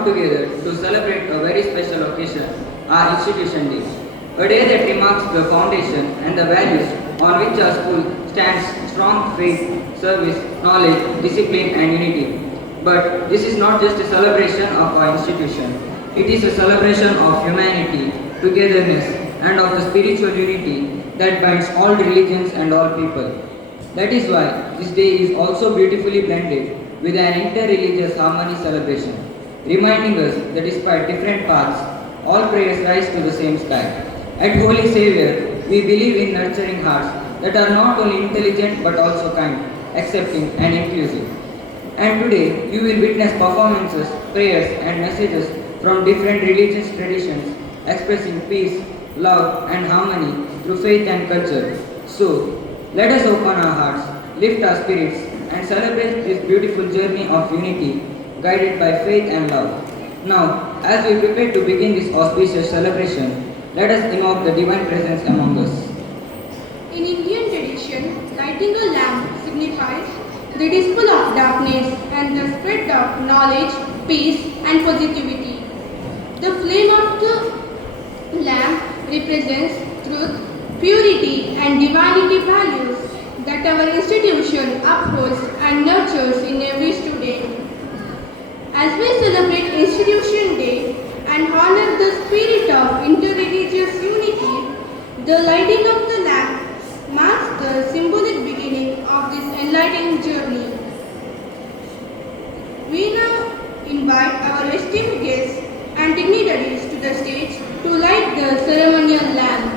brought together to celebrate a very special occasion, our Institution Day. A day that remarks the foundation and the values on which our school stands: strong faith, service, knowledge, discipline and unity. But this is not just a celebration of our institution. It is a celebration of humanity, togetherness and of the spiritual unity that binds all religions and all people. That is why this day is also beautifully blended with an inter-religious harmony celebration, reminding us that despite different paths, all prayers rise to the same sky. At Holy Savior, we believe in nurturing hearts that are not only intelligent but also kind, accepting and inclusive. And today, you will witness performances, prayers and messages from different religious traditions expressing peace, love and harmony through faith and culture. So, let us open our hearts, lift our spirits and celebrate this beautiful journey of unity guided by faith and love. Now, as we prepare to begin this auspicious celebration, let us invoke the divine presence among us. In Indian tradition, lighting a lamp signifies the dispel of darkness and the spread of knowledge, peace and positivity. The flame of the lamp represents truth, purity and divinity values that our institution upholds and nurtures in every student. As we celebrate Institution Day and honor the spirit of interreligious unity, the lighting of the lamp marks the symbolic beginning of this enlightening journey. We now invite our esteemed guests and dignitaries to the stage to light the ceremonial lamp.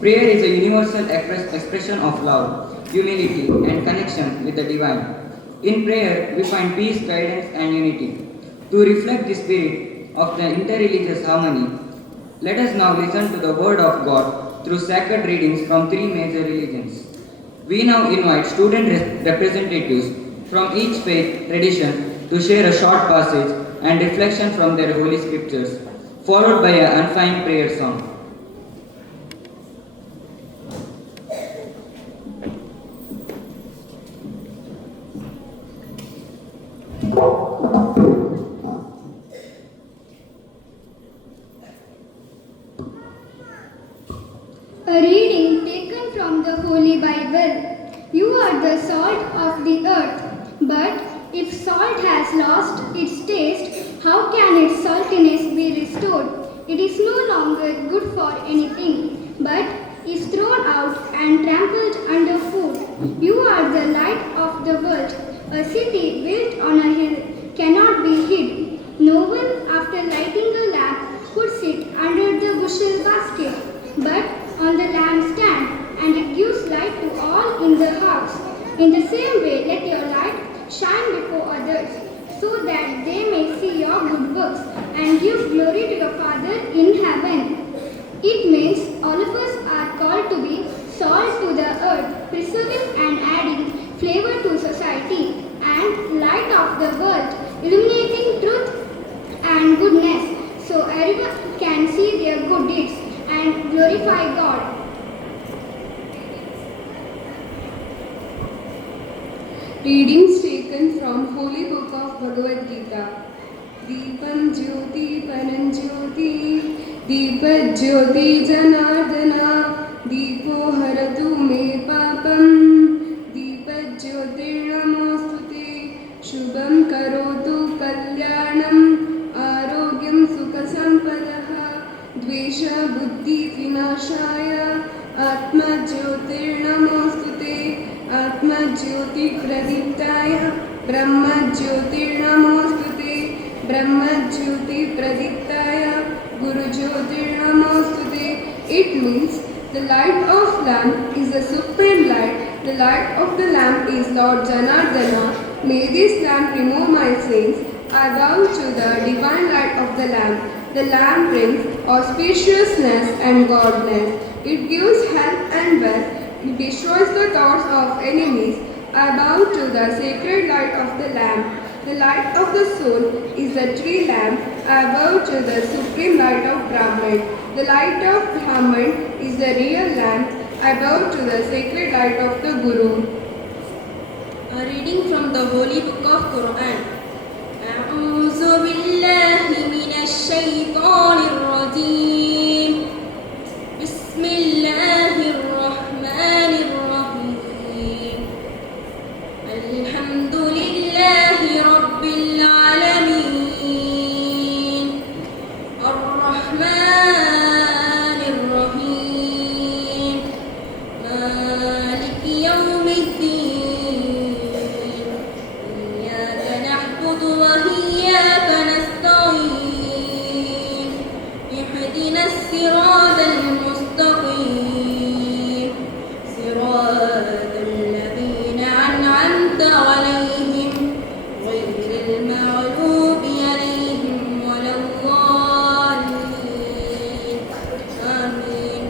Prayer is a universal expression of love, humility, and connection with the divine. In prayer, we find peace, guidance, and unity. To reflect the spirit of the interreligious harmony, let us now listen to the Word of God through sacred readings from three major religions. We now invite student representatives from each faith tradition to share a short passage and reflection from their holy scriptures, followed by an unfeigned prayer song. A reading taken from the Holy Bible. You are the salt of the earth, but if salt has lost its taste, how can its saltiness be restored? It is no longer good for anything, but is thrown out and trampled underfoot. You are the light of the world. A city built on a hill cannot be hid. No one, after lighting a lamp, puts it under the bushel basket, but on the lampstand, and it gives light to all in the house. In the same way, let your light shine before others, so that they may see your good works and give glory to your Father in heaven. It means all of us are called to be salt to the earth, preserving and adding flavor to society, and light of the world, illuminating truth and goodness, so everyone can see their good deeds and glorify God. Readings taken from Holy Book of Bhagavad Gita. Deepam Jyoti Param Jyoti Deepa Jyoti Janardana Deepo Haratu Me Papam Deepa Jyoti Namostute Shubham Karotu Kalyanam Arogyam Sukha Sampadaha Dvesha Buddhi Vinashaya Atma Jyoti Namostute आत्मा ज्योति प्रदीप्ताय ब्रह्म ज्योतिर्नमोस्तुते ब्रह्म ज्योति प्रदीप्ताय गुरु ज्योतिर्नमोस्तुते. It means the light of lamp is the supreme light. The light of the lamp is Lord Janardana. May this lamp remove my sins. I bow to the divine light of the lamp. The lamp brings auspiciousness and godness. It gives health and wealth. It destroys the thoughts of enemies. I bow to the sacred light of the lamp. The light of the soul is the tree lamp. I bow to the supreme light of Brahman. The light of Brahman is the real lamp. I bow to the sacred light of the Guru. A reading from the Holy Book of Quran. أعوذ بالله من الشيطان الرجيم. بسم الله الرحمن الرحيم. الحمد لله رب العالمين. الرحمن الرحيم. مالك يوم الدين. إياك نعبد وإياك نستعين. اهدنا الصراط المستقيم. صراط الذين أنعمت عليهم غير المغضوب عليهم ولا الضالين. آمين.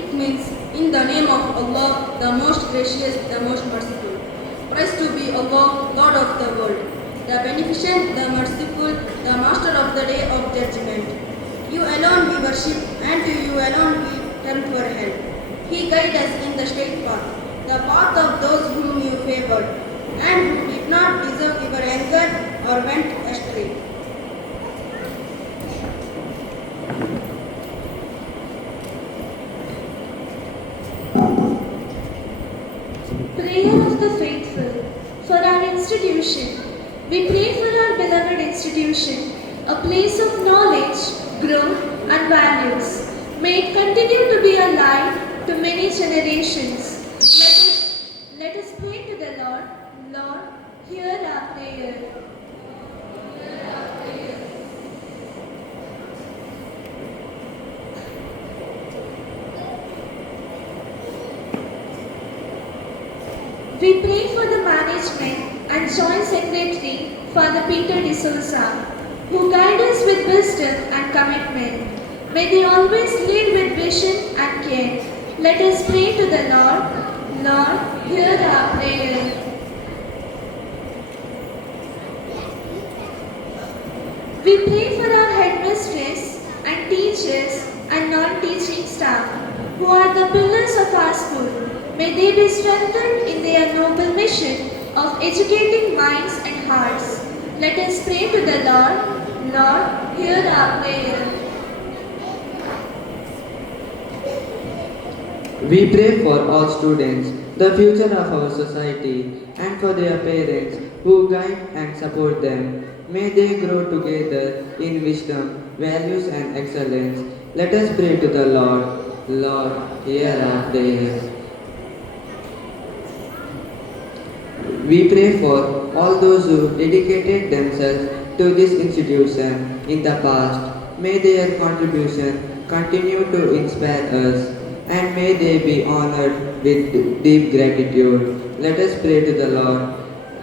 It means, in the name of Allah, the most gracious, the most merciful. Praise to be Allah, Lord of the world, the beneficent, the merciful, the master of the day of judgment. You alone we worship, and to you alone we turn for help. He guides us in the straight path, the path of those whom you favored, and who did not deserve your anger or went astray. Prayer of the faithful for our institution. We pray for our beloved institution, a place of knowledge, growth, and values. May it continue to be a light to many generations. Let us pray to the Lord. Lord, hear our prayer. We pray for the management and joint secretary, Father Peter D'Souza, who guide us with wisdom and commitment. May they always lead with vision and care. Let us pray to the Lord. Lord, hear our prayer. We pray for our headmistress and teachers and non-teaching staff, who are the pillars of our school. May they be strengthened in their noble mission of educating minds and hearts. Let us pray to the Lord. Lord, hear our prayer. We pray for all students, the future of our society, and for their parents who guide and support them. May they grow together in wisdom, values, and excellence. Let us pray to the Lord. Lord, hear our prayer. We pray for all those who dedicated themselves to this institution in the past. May their contribution continue to inspire us, and may they be honored with deep gratitude. Let us pray to the Lord.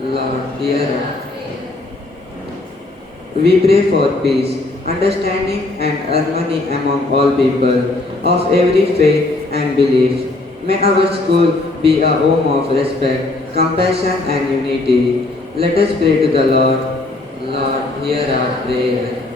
Lord, hear us. We pray for peace, understanding, and harmony among all people of every faith and belief. May our school be a home of respect, compassion, and unity. Let us pray to the Lord. Lord, hear our prayer.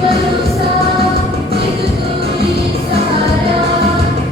भरोसा एक तू ही सहारा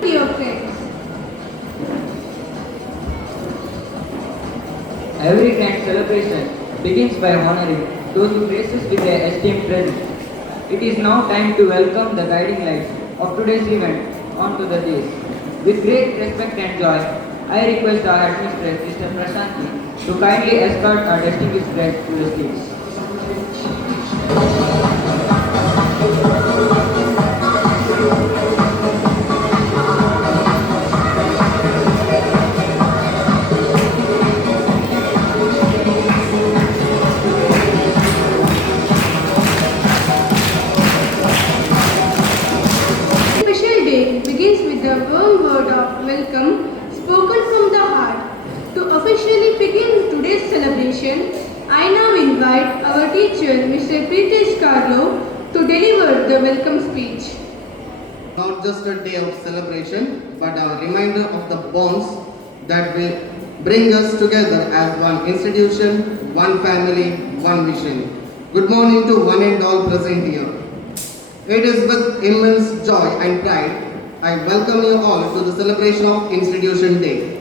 Dear friends, Every grand celebration begins by honoring those who grace us with their esteemed presence. It is now time to welcome the guiding lights of today's event onto the dais. With great respect and joy, I request our Administrator, Mr. Prashanti, to kindly escort our distinguished guests to the stage. special day begins with the warm word of welcome spoken from the heart. To officially begin today's celebration, I now invite our teacher, Mr. Pritesh Carlo, to deliver the welcome speech. Not just a day of celebration, but a reminder of the bonds that will bring us together as one institution, one family, one mission. Good morning to one and all present here. It is with immense joy and pride I welcome you all to the celebration of Institution Day.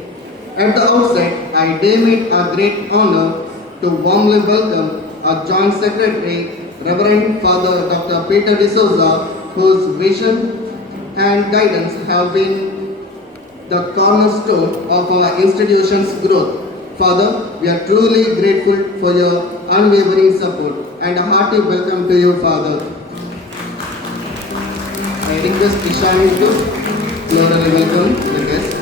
At the outset, I deem it a great honor to warmly welcome our Joint Secretary, Reverend Father Dr. Peter D'Souza, whose vision and guidance have been the cornerstone of our institution's growth. Father, we are truly grateful for your unwavering support and a hearty welcome to you, Father. I request Ishani to florally welcome the guests.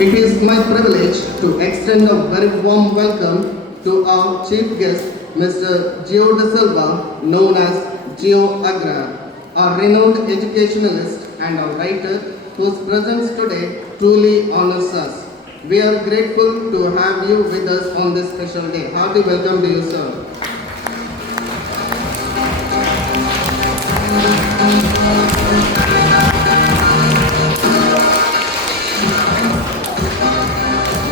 It is my privilege to extend a very warm welcome to our chief guest, Mr. Gio De Silva, known as Gio Agra, a renowned educationalist and a writer whose presence today truly honors us. We are grateful to have you with us on this special day. Hearty welcome to you, sir.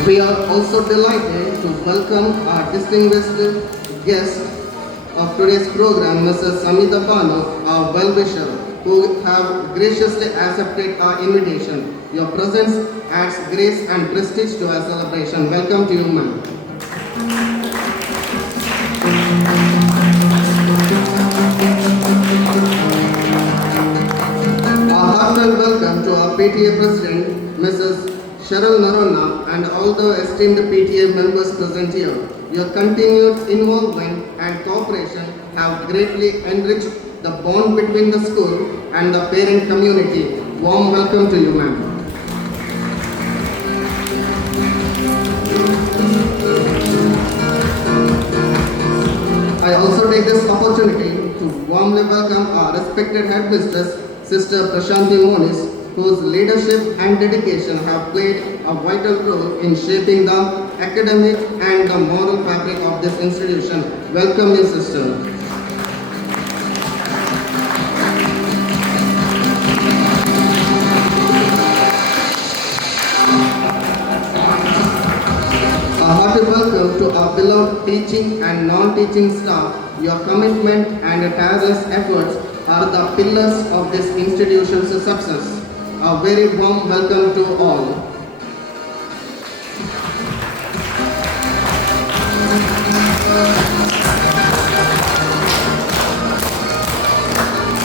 We are also delighted to welcome our distinguished guest of today's program, Mrs. Samita Pano, our well-wisher, who have graciously accepted our invitation. Your presence adds grace and prestige to our celebration. Welcome to you, ma'am. A heartfelt welcome to our PTA President, Mrs. Cheryl Narona, and all the esteemed PTA members present here. Your continued involvement and cooperation have greatly enriched the bond between the school and the parent community. Warm welcome to you, ma'am. I also take this opportunity to warmly welcome our respected headmistress, Sister Prashanti Monis, whose leadership and dedication have played a vital role in shaping the academic and the moral fabric of this institution. Welcome you, sister. A hearty welcome to our beloved teaching and non-teaching staff. Your commitment and tireless efforts are the pillars of this institution's success. A very warm welcome to all.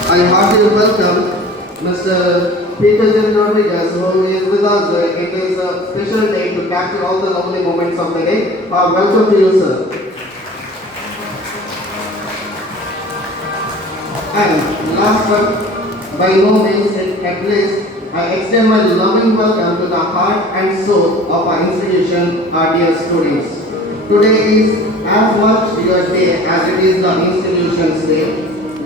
I heartily welcome Mr. Peter J. Rodriguez, who is with us. It is a special day to capture all the lovely moments of the day. Welcome to you, sir. And last but by no means at least, I extend my loving welcome to the heart and soul of our institution, our dear students. Today is as much your day as it is the institution's day.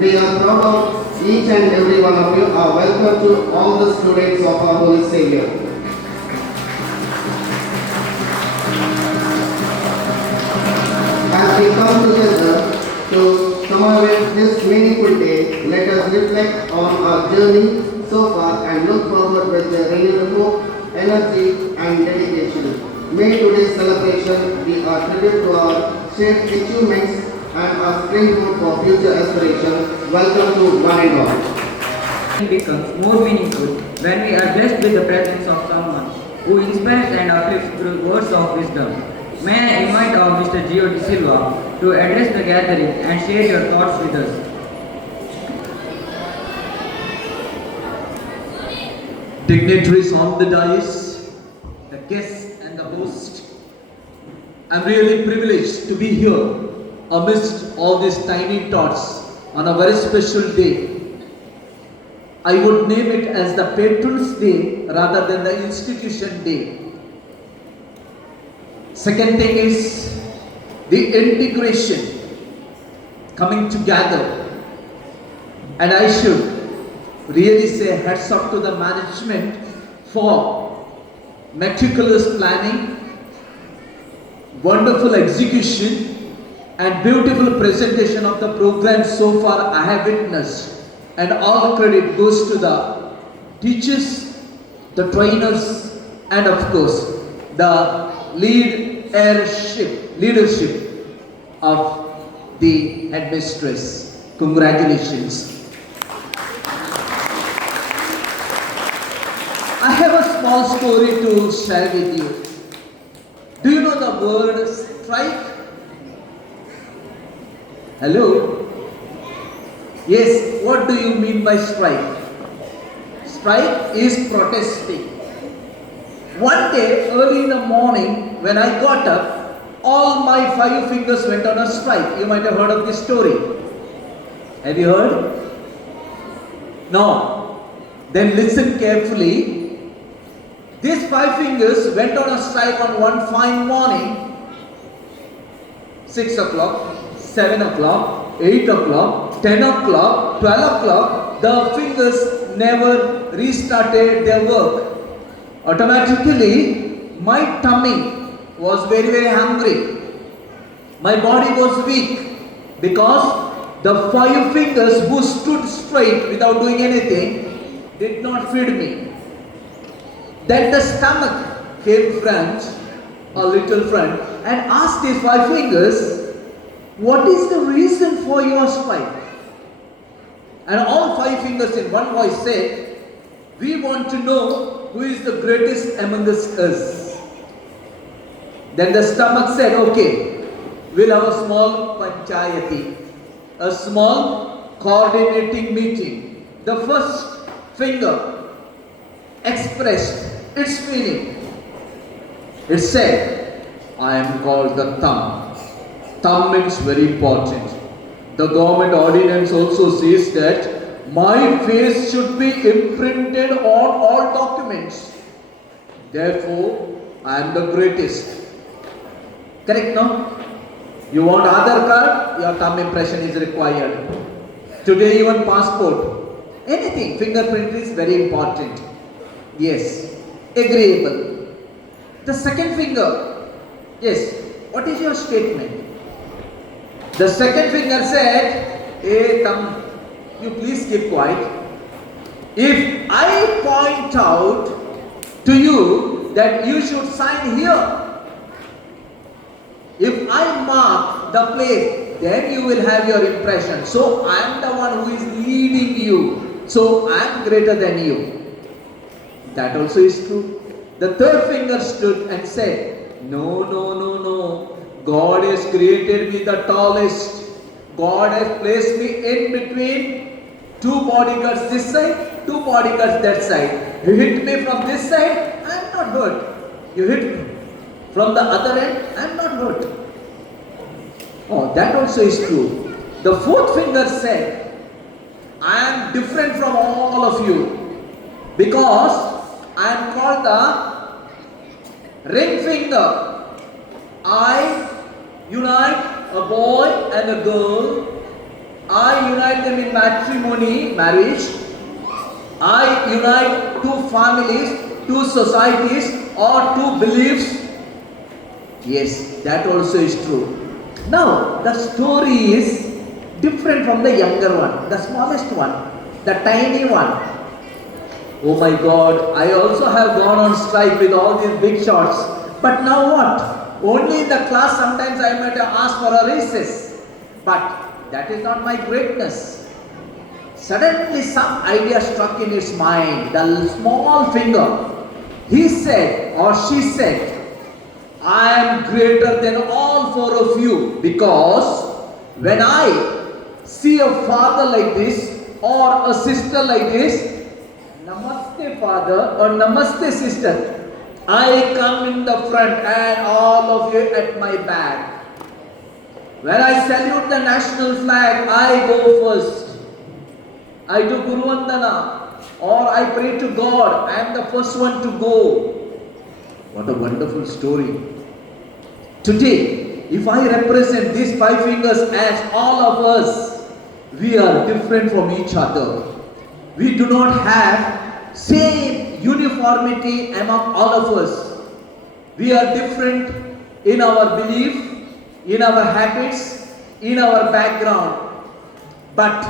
We are proud of each and every one of you. Welcome to all the students of our Holy Savior. As we come together to commemorate this meaningful day, let us reflect on our journey so far and look forward with a renewed hope, energy and dedication. May today's celebration be a tribute to our shared achievements and a springboard for future aspirations. Welcome to one and all. It becomes more meaningful when we are blessed with the presence of someone who inspires and uplifts through words of wisdom. May I invite our Mr. Gio De Silva to address the gathering and share your thoughts with us. Dignitaries on the dais, the guests and the host. I'm really privileged to be here amidst all these tiny tots on a very special day. I would name it as the Patron's Day rather than the Institution Day. Second thing is the integration, coming together. And I should really say hats off to the management for meticulous planning, wonderful execution and beautiful presentation of the program so far I have witnessed. And all credit goes to the teachers, the trainers and of course the leadership of the headmistress. Congratulations. I have a small story to share with you. Do you know the word strike? Hello? Yes, what do you mean by strike? Strike is protesting. One day, early in the morning, when I got up, all my 5 fingers went on a strike. You might have heard of this story. Have you heard? No. Then listen carefully. These 5 fingers went on a strike on one fine morning. 6 o'clock, 7 o'clock, 8 o'clock, 10 o'clock, 12 o'clock. The fingers never restarted their work. Automatically, my tummy was very hungry. My body was weak because the 5 fingers who stood straight without doing anything did not feed me. Then the stomach came front, a little front, and asked these 5 fingers, what is the reason for your strike? And all 5 fingers in one voice said, we want to know who is the greatest among us. Then the stomach said, okay, we'll have a small panchayati, a small coordinating meeting. The first finger expressed its meaning. It said, I am called the thumb. Thumb means very important. The government ordinance also says that my face should be imprinted on all documents. Therefore, I am the greatest. Correct, no? You want Aadhaar card? Your thumb impression is required. Today even passport. Anything, fingerprint is very important. Yes, agreeable. The second finger. Yes, what is your statement? The second finger said, hey thumb, you please keep quiet. If I point out to you that you should sign here, if I mark the place, then you will have your impression. So I am the one who is leading you. So I am greater than you. That also is true. The third finger stood and said, no. God has created me the tallest. God has placed me in between 2 bodyguards this side, 2 bodyguards that side. You hit me from this side, I am not hurt. You hit me from the other end, I am not hurt. Oh, that also is true. The fourth finger said, I am different from all of you because I am called the ring finger. I unite a boy and a girl, I unite them in matrimony, marriage. I unite two families, two societies, or two beliefs. Yes, that also is true. Now, the story is different from the younger one, the smallest one, the tiny one. Oh my God, I also have gone on strike with all these big shots. But now what? Only in the class sometimes I might have asked for a recess. But that is not my greatness. Suddenly some idea struck in his mind, the small finger. He said or she said, I am greater than all four of you, because when I see a father like this or a sister like this, Namaste father or Namaste sister, I come in the front and all of you at my back. When I salute the national flag, I go first. I do Guru Vandana or I pray to God. I am the first one to go. What a wonderful story. Today, if I represent these five fingers as all of us, we are different from each other. We do not have same uniformity among all of us. We are different in our belief, in our habits, in our background. But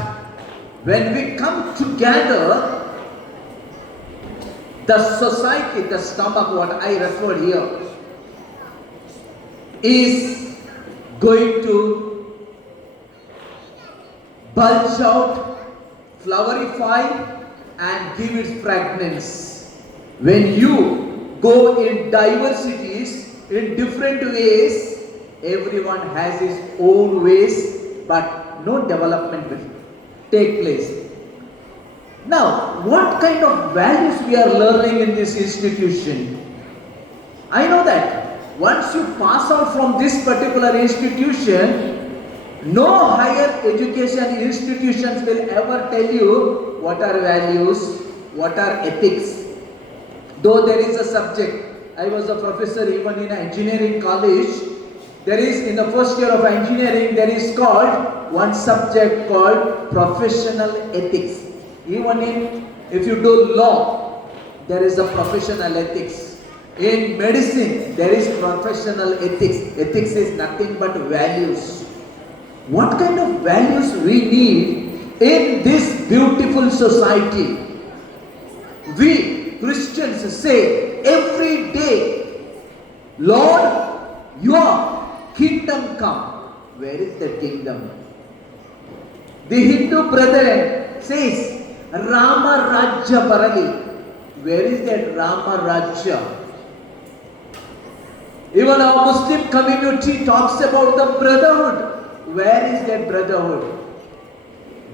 when we come together, the society, the stomach, what I referred here, is going to bulge out, flowerify, and give its fragrance. When you go in diversities, in different ways, everyone has his own ways, but no development will take place. Now, what kind of values we are learning in this institution? I know that once you pass out from this particular institution, no higher education institutions will ever tell you what are values, what are ethics. Though there is a subject, I was a professor even in an engineering college, there is in the first year of engineering, there is called one subject called professional ethics. Even if you do law, there is a professional ethics. In medicine, there is professional ethics. Ethics is nothing but values. What kind of values we need in this beautiful society? We Christians say every day, Lord, your kingdom come. Where is that kingdom? The Hindu brethren says, Rama Rajya Barali. Where is that Rama Rajya? Even our Muslim community talks about the brotherhood. Where is that brotherhood?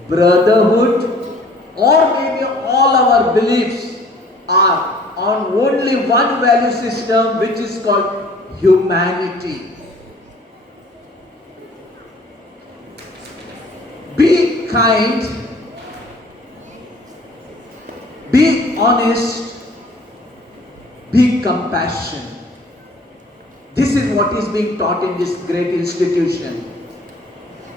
Brotherhood, or maybe all our beliefs are on only one value system, which is called humanity. Be kind, be honest, be compassionate. This is what is being taught in this great institution.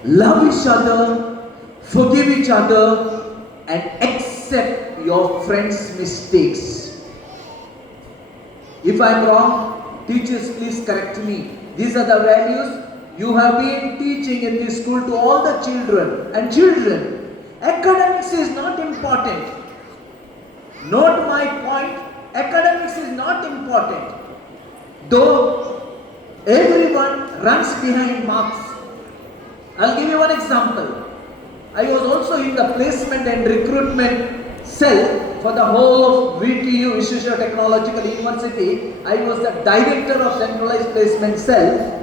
Love each other, forgive each other, and accept your friend's mistakes. If I am wrong, teachers, please correct me. These are the values you have been teaching in this school to all the children. And children, academics is not important. Note my point, academics is not important. Though everyone runs behind marks. I'll give you one example. I was also in the placement and recruitment cell for the whole of VTU, Institute of Technological University. I was the director of centralized placement cell.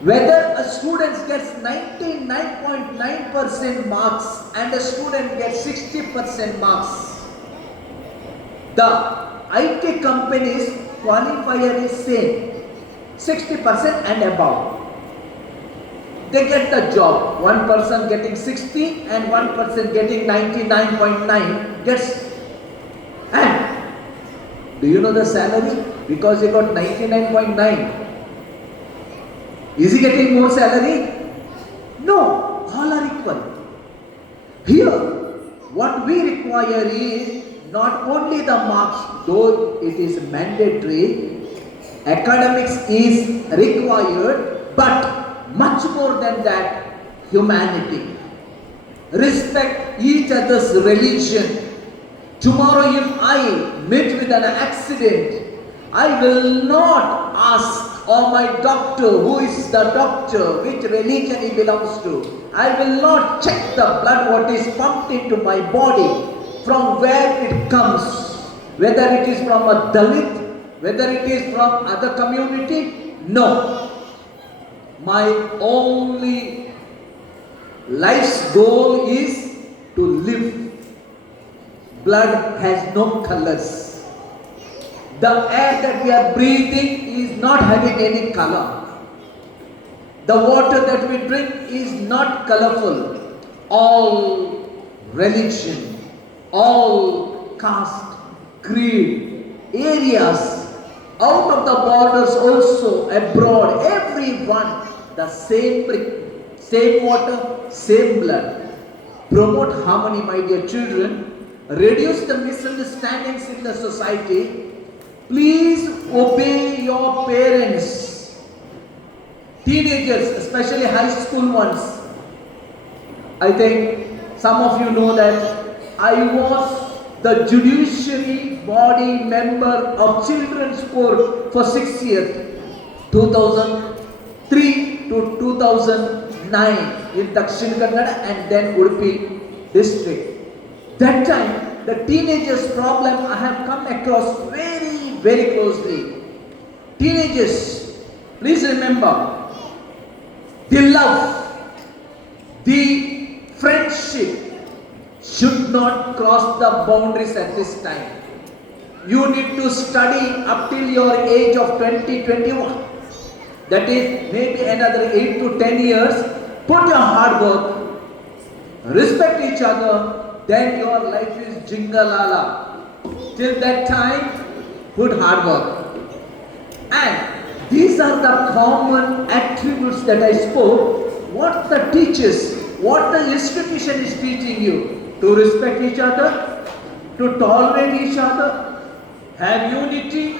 Whether a student gets 99.9% marks and a student gets 60% marks, the IT company's qualifier is same, 60% and above. They get the job. One person getting 60 and one person getting 99.9 gets. And do you know the salary? Because he got 99.9. Is he getting more salary? No, all are equal. Here, what we require is not only the marks, though it is mandatory, academics is required, but much more than that, humanity. Respect each other's religion. Tomorrow, if I meet with an accident, I will not ask, or my doctor, who is the doctor, which religion he belongs to. I will not check the blood what is pumped into my body, from where it comes, whether it is from a Dalit, whether it is from other community. No. My only life's goal is to live. Blood has no colors. The air that we are breathing is not having any color. The water that we drink is not colorful. All religion, all caste, creed, areas, out of the borders also, abroad, everyone, the same brick, same water, same blood. Promote harmony, my dear children. Reduce the misunderstandings in the society. Please obey your parents. Teenagers, especially high school ones. I think some of you know that I was the judiciary body member of children's court for 6 years, 2003 to 2009 in Dakshin Kannada and then Udupi district. That time, the teenagers' problem I have come across very closely. Teenagers, please remember, the love, the friendship should not cross the boundaries at this time. You need to study up till your age of 20-21. That is maybe another 8 to 10 years. Put your hard work, respect each other, then your life is jingalala. Till that time, put hard work. And these are the common attributes that I spoke. What the teachers, what the institution is teaching you. To respect each other, to tolerate each other, have unity,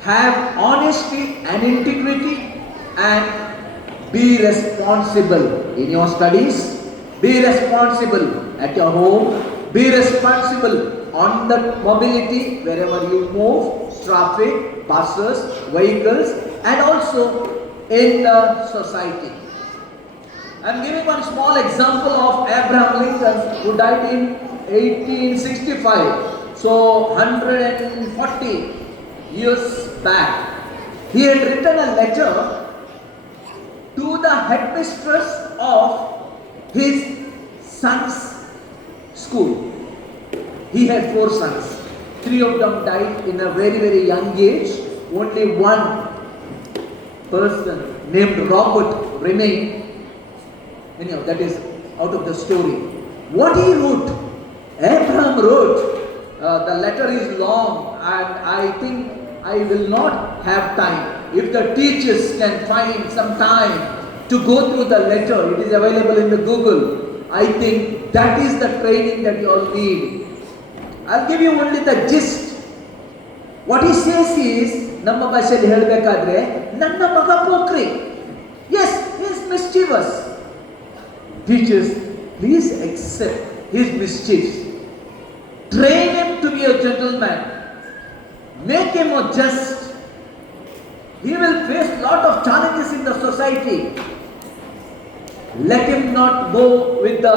have honesty and integrity, and be responsible in your studies. Be responsible at your home. Be responsible on the mobility wherever you move, traffic, buses, vehicles, and also in the society. I am giving one small example of Abraham Lincoln, who died in 1865, so 140 years back. He had written a letter to the headmistress of his son's school. He had 4 sons. 3 of them died in a very young age. Only one person named Robert remained. Anyhow, that is out of the story. What he wrote, Abraham wrote, the letter is long and I think I will not have time. If the teachers can find some time to go through the letter, it is available in the Google. I think that is the training that you all need. I'll give you only the gist. What he says is, ನಮ್ಮ ಭಾಷೆಯಲ್ಲಿ ಹೇಳಬೇಕಾದ್ರೆ ನನ್ನ ಮಗ ಪೋಖ್ರಿ. Yes, he is mischievous. Teachers, please accept his mischiefs. Train him to be a gentleman. Make him a just. He will face lot of challenges in the society. Let him not go with the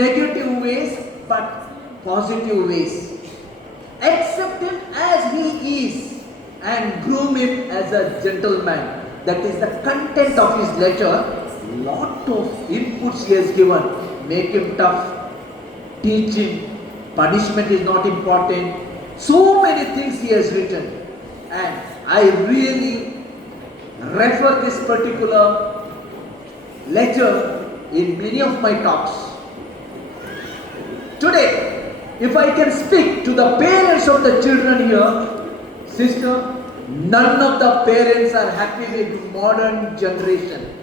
negative ways, but positive ways. Accept him as he is and groom him as a gentleman. That is the content of his letter. Lot of inputs he has given. Make him tough, teach him, punishment is not important. So many things he has written. And I really refer this particular letter in many of my talks. Today, if I can speak to the parents of the children here, sister, None of the parents are happy with modern generation.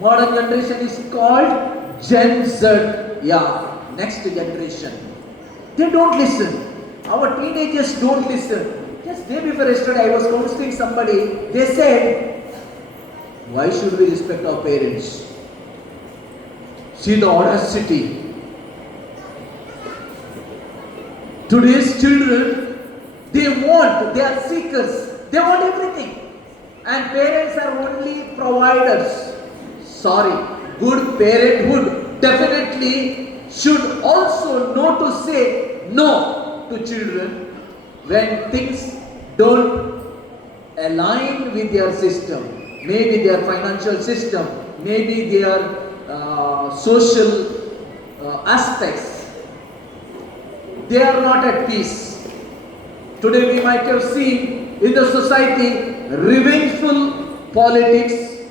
Modern generation is called Gen Z. Yeah, next generation. They don't listen. Our teenagers don't listen. Just day before yesterday, I was counseling somebody. They said, why should we respect our parents? See the audacity. Today's children, they are seekers. They want everything. And parents are only providers. Sorry, good parenthood definitely should also know to say no to children when things don't align with their system, maybe their financial system, maybe their social aspects. They are not at peace. Today we might have seen in the society revengeful politics,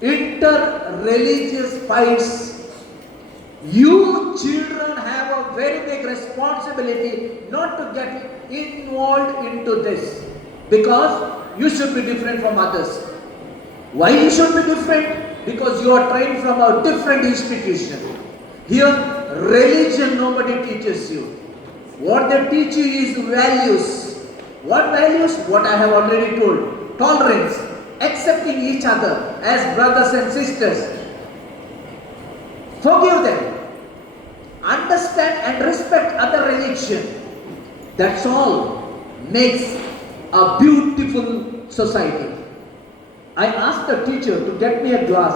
inter-religious fights. You children have a very big responsibility not to get involved into this, because you should be different from others. Why you should be different? Because you are trained from a different institution. Here, religion nobody teaches you. What they teach you is values. What values? What I have already told. Tolerance, accepting each other as brothers and sisters. Forgive them. Understand and respect other religion. That's all makes a beautiful society. I asked the teacher to get me a glass.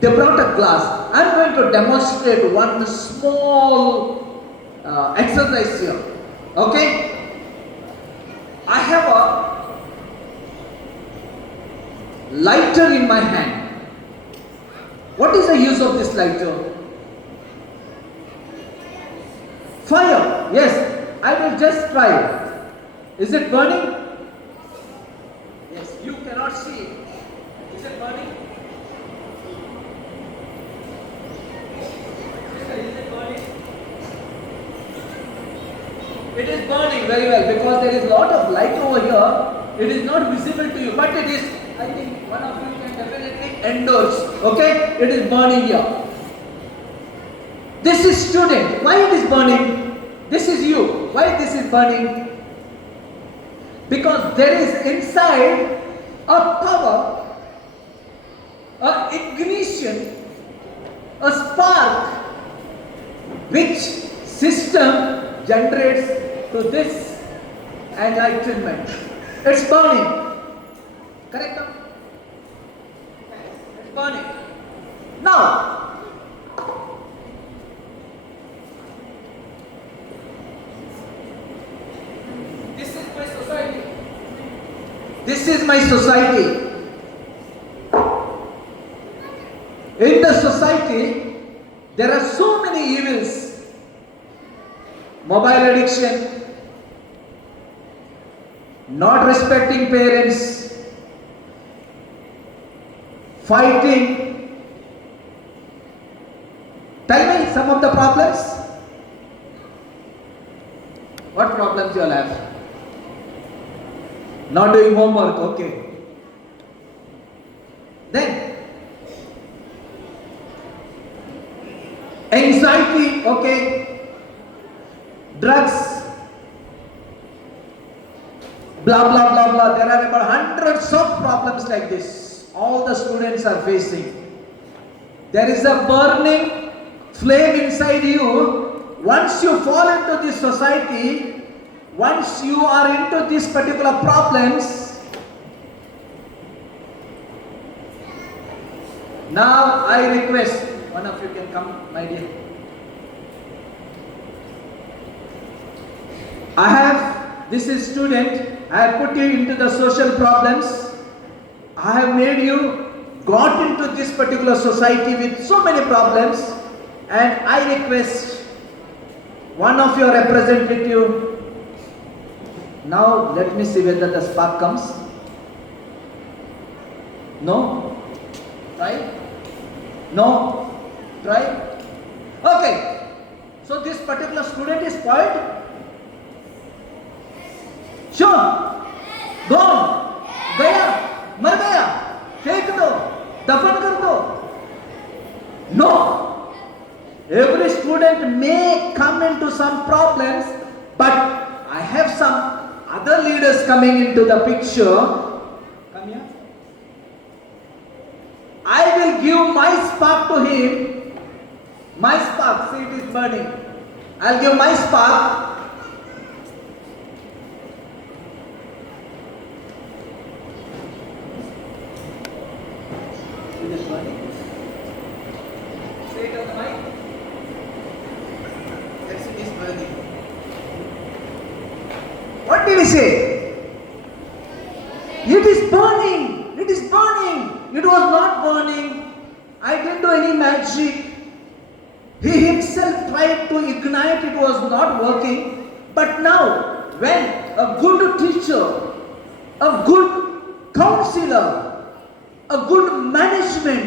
They brought a glass. I'm going to demonstrate one small exercise here. Okay? I have a lighter in my hand. What is the use of this lighter? Fire. Yes, I will just try. Is it burning? Yes, you cannot see it. Is it burning? Is it burning? It is burning very well because there is a lot of light over here. It is not visible to you, but it is, I think one of you can definitely endorse. Okay? It is burning here. This is student. Why it is burning? This is you. Why this is burning? Because there is inside a power, a ignition, a spark, which system generates to this enlightenment. It's burning. Correct? It's burning. Now, this is my society. In the society, there are so many evils. Mobile addiction, not respecting parents, fighting. Tell me some of the problems. What problems you all have? Not doing homework, okay. Then, anxiety, okay. Drugs, blah blah blah blah. There are about hundreds of problems like this. All the students are facing. There is a burning flame inside you. Once you fall into this society, once you are into these particular problems, now I request, one of you can come, my dear. This is student, I have put you into the social problems. I have made you got into this particular society with so many problems, and I request one of your representative. Now let me see whether the spark comes. No? Try? No? Try? Okay. So this particular student is spoiled? Sure. Gone, गया, मर गया, फेंक दो, दफन कर दो. No. Every student may come into some problems, but I have some other leaders coming into the picture. Come here. I will give my spark to him. My spark, see it is burning. I'll give my spark. It is burning. Say it on the mic. Yes, it is burning. What did he say? It is burning. It is burning. It was not burning. I didn't do any magic. He himself tried to ignite. It was not working. But now, when a good teacher, a good counselor, a good management,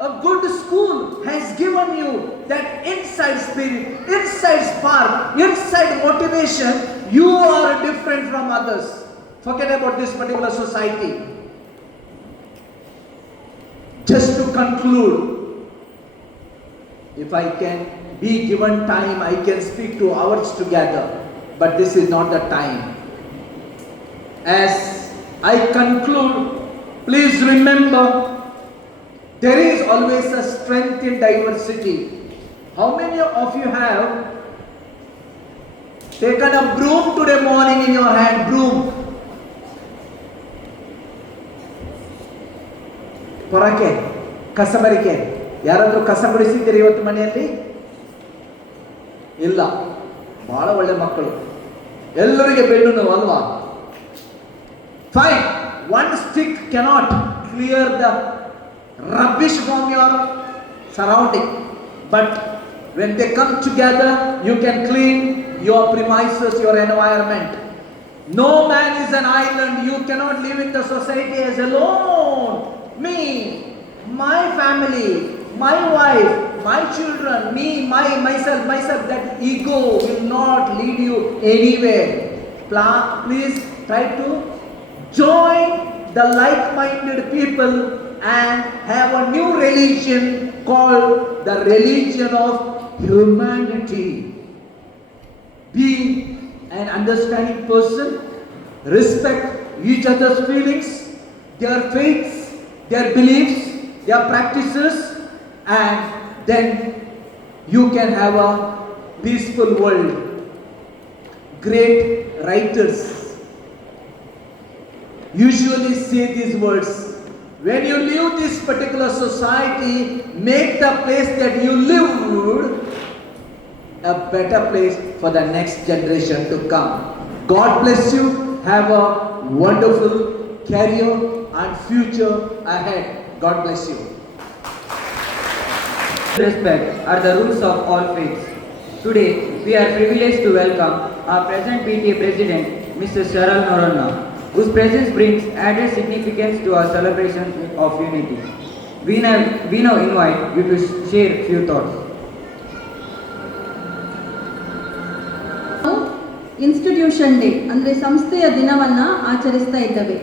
a good school has given you that inside spirit, inside spark, inside motivation, you are different from others. Forget about this particular society. Just to conclude, if I can be given time, I can speak 2 hours together, but this is not the time. As I conclude, please remember, there is always a strength in diversity. How many of you have taken a broom today morning in your hand? Broom. ಹೊರಕ್ಕೆ ಕಸಬರಿಕೆ ಯಾರಾದರೂ ಕಸ ಗುಡಿಸಿದ್ದೀರಿ ಇವತ್ತು ಮನೆಯಲ್ಲಿ? ಇಲ್ಲ. ಬಹಳ ಒಳ್ಳೆ ಮಕ್ಕಳು, ಎಲ್ಲರಿಗೆ ಬೆನ್ನು ನೋವು ಅಲ್ವಾ? Fine, one stick cannot clear the rubbish from your surrounding, but when they come together you can clean your premises, your environment. No man is an island. You cannot live in the society as alone. Me, my family, my wife, my children, me, myself, that ego will not lead you anywhere. Please try to join the like-minded people and have a new religion called the religion of humanity. Be an understanding person, respect each other's feelings, their faiths, their beliefs, their practices, and then you can have a peaceful world. Great writers usually say these words: when you leave this particular society, make the place that you lived a better place for the next generation to come. God bless you. Have a wonderful career and future ahead. God bless you. Respect are the roots of all faiths. Today, we are privileged to welcome our present PTA President, Mr. Sharal Noronna, whose presence brings added significance to our celebration of unity. We now invite you to share few thoughts. Institution day ಅಂದರೆ ಸಂಸ್ಥೆಯ ದಿನವನ್ನು ಆಚರಿಸ್ತಾ ಇದ್ದೇವೆ.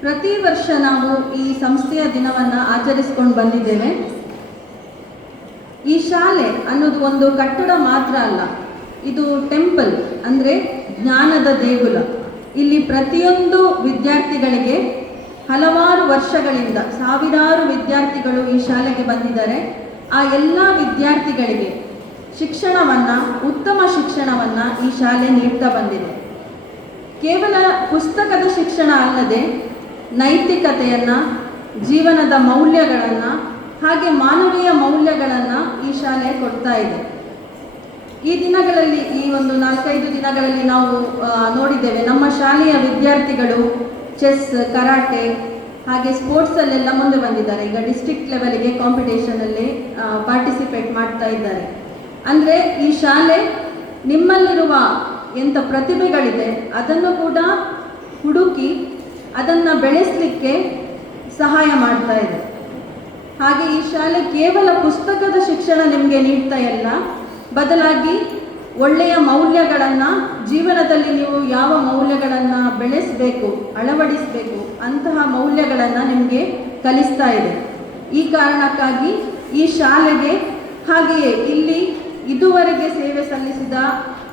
ಪ್ರತಿ ವರ್ಷ ನಾವು ಈ ಸಂಸ್ಥೆಯ ದಿನವನ್ನು ಆಚರಿಸ್ಕೊಂಡು ಬಂದಿದ್ದೇವೆ. ಈ ಶಾಲೆ ಅನ್ನೋದು ಒಂದು ಕಟ್ಟಡ ಮಾತ್ರ ಅಲ್ಲ, ಇದು ಟೆಂಪಲ್ ಅಂದರೆ ಜ್ಞಾನದ ದೇಗುಲ. ಇಲ್ಲಿ ಪ್ರತಿಯೊಂದು ವಿದ್ಯಾರ್ಥಿಗಳಿಗೆ ಹಲವಾರು ವರ್ಷಗಳಿಂದ ಸಾವಿರಾರು ವಿದ್ಯಾರ್ಥಿಗಳು ಈ ಶಾಲೆಗೆ ಬಂದಿದ್ದಾರೆ. ಆ ಎಲ್ಲ ವಿದ್ಯಾರ್ಥಿಗಳಿಗೆ ಶಿಕ್ಷಣವನ್ನು, ಉತ್ತಮ ಶಿಕ್ಷಣವನ್ನು ಈ ಶಾಲೆ ನೀಡ್ತಾ ಬಂದಿದೆ. ಕೇವಲ ಪುಸ್ತಕದ ಶಿಕ್ಷಣ ಅಲ್ಲದೆ ನೈತಿಕತೆಯನ್ನು, ಜೀವನದ ಮೌಲ್ಯಗಳನ್ನು, ಹಾಗೆ ಮಾನವೀಯ ಮೌಲ್ಯಗಳನ್ನು ಈ ಶಾಲೆ ಕೊಡ್ತಾ ಇದೆ. ಈ ದಿನಗಳಲ್ಲಿ, ಈ ಒಂದು 4-5 ದಿನಗಳಲ್ಲಿ ನಾವು ನೋಡಿದ್ದೇವೆ, ನಮ್ಮ ಶಾಲೆಯ ವಿದ್ಯಾರ್ಥಿಗಳು ಚೆಸ್, ಕರಾಟೆ ಹಾಗೆ ಸ್ಪೋರ್ಟ್ಸಲ್ಲೆಲ್ಲ ಮುಂದೆ ಬಂದಿದ್ದಾರೆ. ಈಗ ಡಿಸ್ಟ್ರಿಕ್ಟ್ ಲೆವೆಲ್ಗೆ ಕಾಂಪಿಟೇಷನಲ್ಲಿ ಪಾರ್ಟಿಸಿಪೇಟ್ ಮಾಡ್ತಾ ಇದ್ದಾರೆ. ಅಂದರೆ ಈ ಶಾಲೆ ನಿಮ್ಮಲ್ಲಿರುವ ಎಂಥ ಪ್ರತಿಭೆಗಳಿದೆ ಅದನ್ನು ಕೂಡ ಹುಡುಕಿ ಅದನ್ನು ಬೆಳೆಸಲಿಕ್ಕೆ ಸಹಾಯ ಮಾಡ್ತಾ ಇದೆ. ಹಾಗೆ ಈ ಶಾಲೆ ಕೇವಲ ಪುಸ್ತಕದ ಶಿಕ್ಷಣ ನಿಮಗೆ ನೀಡ್ತಾ ಇಲ್ಲ, ಬದಲಾಗಿ ಒಳ್ಳೆಯ ಮೌಲ್ಯಗಳನ್ನು ಜೀವನದಲ್ಲಿ ನೀವು ಯಾವ ಮೌಲ್ಯಗಳನ್ನು ಬೆಳೆಸಬೇಕು, ಅಳವಡಿಸಬೇಕು ಅಂತಹ ಮೌಲ್ಯಗಳನ್ನು ನಿಮಗೆ ಕಲಿಸ್ತಾ ಇದೆ. ಈ ಕಾರಣಕ್ಕಾಗಿ ಈ ಶಾಲೆಗೆ, ಹಾಗೆಯೇ ಇಲ್ಲಿ ಇದುವರೆಗೆ ಸೇವೆ ಸಲ್ಲಿಸಿದ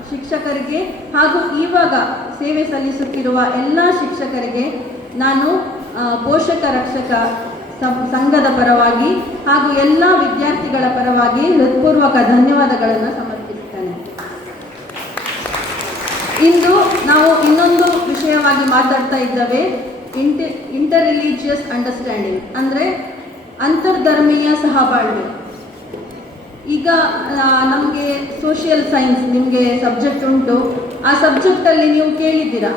ಶಿಕ್ಷಕರಿಗೆ ಹಾಗೂ ಇವಾಗ ಸೇವೆ ಸಲ್ಲಿಸುತ್ತಿರುವ ಎಲ್ಲ ಶಿಕ್ಷಕರಿಗೆ ನಾನು ಪೋಷಕ ರಕ್ಷಕ ಸಂಘದ ಪರವಾಗಿ ಹಾಗೂ ಎಲ್ಲ ವಿದ್ಯಾರ್ಥಿಗಳ ಪರವಾಗಿ ಹೃತ್ಪೂರ್ವಕ ಧನ್ಯವಾದಗಳನ್ನು ಸಮರ್ಪಿಸುತ್ತೇನೆ. ಇಂದು ನಾವು ಇನ್ನೊಂದು ವಿಷಯವಾಗಿ ಮಾತಾಡ್ತಾ ಇದ್ದೇವೆ, ಇಂಟರ್ ರಿಲಿಜಿಯಸ್ ಅಂಡರ್ಸ್ಟ್ಯಾಂಡಿಂಗ್, ಅಂದರೆ ಅಂತರ್ಧರ್ಮೀಯ ಸಹಬಾಳ್ವೆ. ಈಗ ನಮಗೆ ಸೋಷಿಯಲ್ ಸೈನ್ಸ್ ನಿಮಗೆ ಸಬ್ಜೆಕ್ಟ್ ಉಂಟು. ಆ ಸಬ್ಜೆಕ್ಟಲ್ಲಿ ನೀವು ಕೇಳಿದ್ದೀರಾ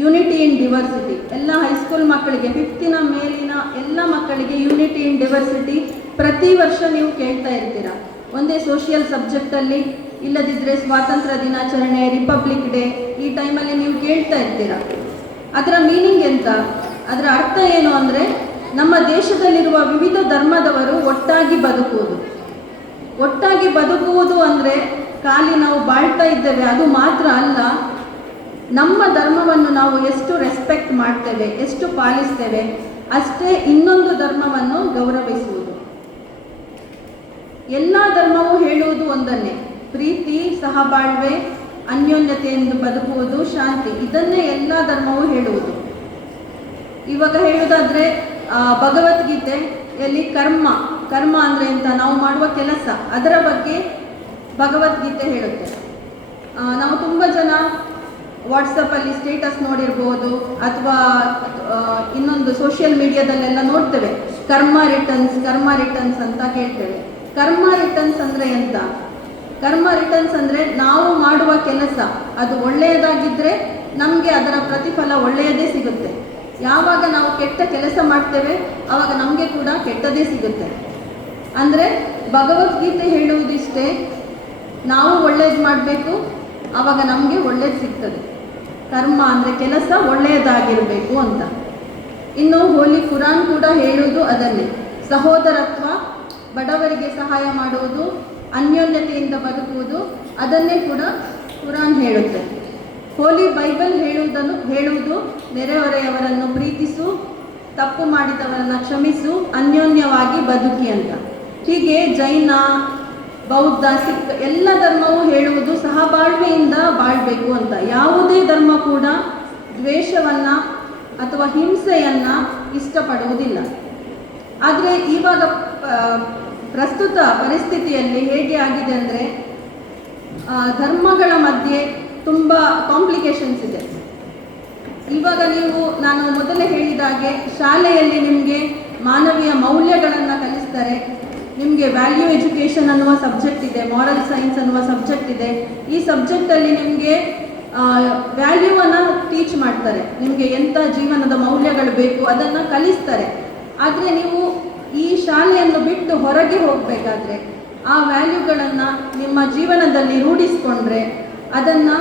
ಯೂನಿಟಿ ಇನ್ ಡಿವರ್ಸಿಟಿ. ಎಲ್ಲ ಹೈಸ್ಕೂಲ್ ಮಕ್ಕಳಿಗೆ, 5th ಮೇಲಿನ ಎಲ್ಲ ಮಕ್ಕಳಿಗೆ ಯೂನಿಟಿ ಇನ್ ಡಿವರ್ಸಿಟಿ ಪ್ರತಿ ವರ್ಷ ನೀವು ಕೇಳ್ತಾ ಇರ್ತೀರಾ. ಒಂದೇ ಸೋಷಿಯಲ್ ಸಬ್ಜೆಕ್ಟಲ್ಲಿ, ಇಲ್ಲದಿದ್ದರೆ ಸ್ವಾತಂತ್ರ್ಯ ದಿನಾಚರಣೆ, ರಿಪಬ್ಲಿಕ್ ಡೇ, ಈ ಟೈಮಲ್ಲಿ ನೀವು ಕೇಳ್ತಾ ಇರ್ತೀರಾ. ಅದರ ಮೀನಿಂಗ್ ಎಂತ, ಅದರ ಅರ್ಥ ಏನು ಅಂದರೆ ನಮ್ಮ ದೇಶದಲ್ಲಿರುವ ವಿವಿಧ ಧರ್ಮದವರು ಒಟ್ಟಾಗಿ ಬದುಕುವುದು. ಒಟ್ಟಾಗಿ ಬದುಕುವುದು ಅಂದರೆ ಖಾಲಿ ನಾವು ಬಾಳ್ತಾ ಇದ್ದೇವೆ ಅದು ಮಾತ್ರ ಅಲ್ಲ, ನಮ್ಮ ಧರ್ಮವನ್ನು ನಾವು ಎಷ್ಟು ರೆಸ್ಪೆಕ್ಟ್ ಮಾಡ್ತೇವೆ, ಎಷ್ಟು ಪಾಲಿಸ್ತೇವೆ, ಅಷ್ಟೇ ಇನ್ನೊಂದು ಧರ್ಮವನ್ನು ಗೌರವಿಸುವುದು. ಎಲ್ಲ ಧರ್ಮವೂ ಹೇಳುವುದು ಒಂದನ್ನೇ, ಪ್ರೀತಿ, ಸಹಬಾಳ್ವೆ, ಅನ್ಯೋನ್ಯತೆಯಿಂದ ಬದುಕುವುದು, ಶಾಂತಿ, ಇದನ್ನೇ ಎಲ್ಲ ಧರ್ಮವೂ ಹೇಳುವುದು. ಇವಾಗ ಹೇಳುವುದಾದರೆ ಭಗವದ್ಗೀತೆಯಲ್ಲಿ ಕರ್ಮ ಅಂದರೆ ಅಂತ ನಾವು ಮಾಡುವ ಕೆಲಸ, ಅದರ ಬಗ್ಗೆ ಭಗವದ್ಗೀತೆ ಹೇಳುತ್ತೆ. ನಾವು ತುಂಬ ಜನ ವಾಟ್ಸಪ್ಪಲ್ಲಿ ಸ್ಟೇಟಸ್ ನೋಡಿರ್ಬೋದು ಅಥವಾ ಇನ್ನೊಂದು ಸೋಷಿಯಲ್ ಮೀಡಿಯಾದಲ್ಲೆಲ್ಲ ನೋಡ್ತೇವೆ, ಕರ್ಮ ರಿಟರ್ನ್ಸ್ ಅಂತ ಕೇಳ್ತೇವೆ. ಕರ್ಮ ರಿಟರ್ನ್ಸ್ ಅಂದರೆ ಎಂತ? ಕರ್ಮ ರಿಟರ್ನ್ಸ್ ಅಂದರೆ ನಾವು ಮಾಡುವ ಕೆಲಸ ಅದು ಒಳ್ಳೆಯದಾಗಿದ್ದರೆ ನಮಗೆ ಅದರ ಪ್ರತಿಫಲ ಒಳ್ಳೆಯದೇ ಸಿಗುತ್ತೆ. ಯಾವಾಗ ನಾವು ಕೆಟ್ಟ ಕೆಲಸ ಮಾಡ್ತೇವೆ ಆವಾಗ ನಮಗೆ ಕೂಡ ಕೆಟ್ಟದೇ ಸಿಗುತ್ತೆ. ಅಂದರೆ ಭಗವದ್ಗೀತೆ ಹೇಳುವುದಿಷ್ಟೇ, ನಾವು ಒಳ್ಳೇದು ಮಾಡಬೇಕು, ಆವಾಗ ನಮಗೆ ಒಳ್ಳೇದು ಸಿಗ್ತದೆ. ಕರ್ಮ ಅಂದರೆ ಕೆಲಸ ಒಳ್ಳೆಯದಾಗಿರಬೇಕು ಅಂತ. ಇನ್ನು ಹೋಲಿ ಕುರಾನ್ ಕೂಡ ಹೇಳುವುದು ಅದನ್ನೇ, ಸಹೋದರತ್ವ, ಬಡವರಿಗೆ ಸಹಾಯ ಮಾಡುವುದು, ಅನ್ಯೋನ್ಯತೆಯಿಂದ ಬದುಕುವುದು, ಅದನ್ನೇ ಕೂಡ ಕುರಾನ್ ಹೇಳುತ್ತೆ. ಹೋಲಿ ಬೈಬಲ್ ಹೇಳುವುದು ನೆರೆಹೊರೆಯವರನ್ನು ಪ್ರೀತಿಸು, ತಪ್ಪು ಮಾಡಿದವರನ್ನು ಕ್ಷಮಿಸು, ಅನ್ಯೋನ್ಯವಾಗಿ ಬದುಕಿ ಅಂತ. ಹೀಗೆ ಜೈನ, ಬೌದ್ಧ, ಸಿಖ್ ಎಲ್ಲ ಧರ್ಮವೂ ಹೇಳುವುದು ಸಹಬಾಳ್ವೆಯಿಂದ ಬಾಳ್ಬೇಕು ಅಂತ. ಯಾವುದೇ ಧರ್ಮ ಕೂಡ ದ್ವೇಷವನ್ನು ಅಥವಾ ಹಿಂಸೆಯನ್ನು ಇಷ್ಟಪಡುವುದಿಲ್ಲ. ಆದರೆ ಇವಾಗ ಪ್ರಸ್ತುತ ಪರಿಸ್ಥಿತಿಯಲ್ಲಿ ಹೇಗೆ ಆಗಿದೆ ಅಂದರೆ ಧರ್ಮಗಳ ಮಧ್ಯೆ ತುಂಬ ಕಾಂಪ್ಲಿಕೇಶನ್ಸ್ ಇದೆ. ಇವಾಗ ನಾನು ಮೊದಲೇ ಹೇಳಿದಾಗೆ ಶಾಲೆಯಲ್ಲಿ ನಿಮಗೆ ಮಾನವೀಯ ಮೌಲ್ಯಗಳನ್ನು ಕಲಿಸ್ತಾರೆ. ನಿಮಗೆ ವ್ಯಾಲ್ಯೂ ಎಜುಕೇಷನ್ ಅನ್ನುವ ಸಬ್ಜೆಕ್ಟ್ ಇದೆ, ಮಾರಲ್ ಸೈನ್ಸ್ ಅನ್ನುವ ಸಬ್ಜೆಕ್ಟ್ ಇದೆ. ಈ ಸಬ್ಜೆಕ್ಟಲ್ಲಿ ನಿಮಗೆ ವ್ಯಾಲ್ಯೂವನ್ನು ಟೀಚ್ ಮಾಡ್ತಾರೆ, ನಿಮಗೆ ಎಂಥ ಜೀವನದ ಮೌಲ್ಯಗಳು ಬೇಕು ಅದನ್ನು ಕಲಿಸ್ತಾರೆ. ಆದರೆ ನೀವು ಈ ಶಾಲೆಯನ್ನು ಬಿಟ್ಟು ಹೊರಗೆ ಹೋಗಬೇಕಾದ್ರೆ ಆ ವ್ಯಾಲ್ಯೂಗಳನ್ನು ನಿಮ್ಮ ಜೀವನದಲ್ಲಿ ರೂಢಿಸಿಕೊಂಡ್ರೆ, ಅದನ್ನು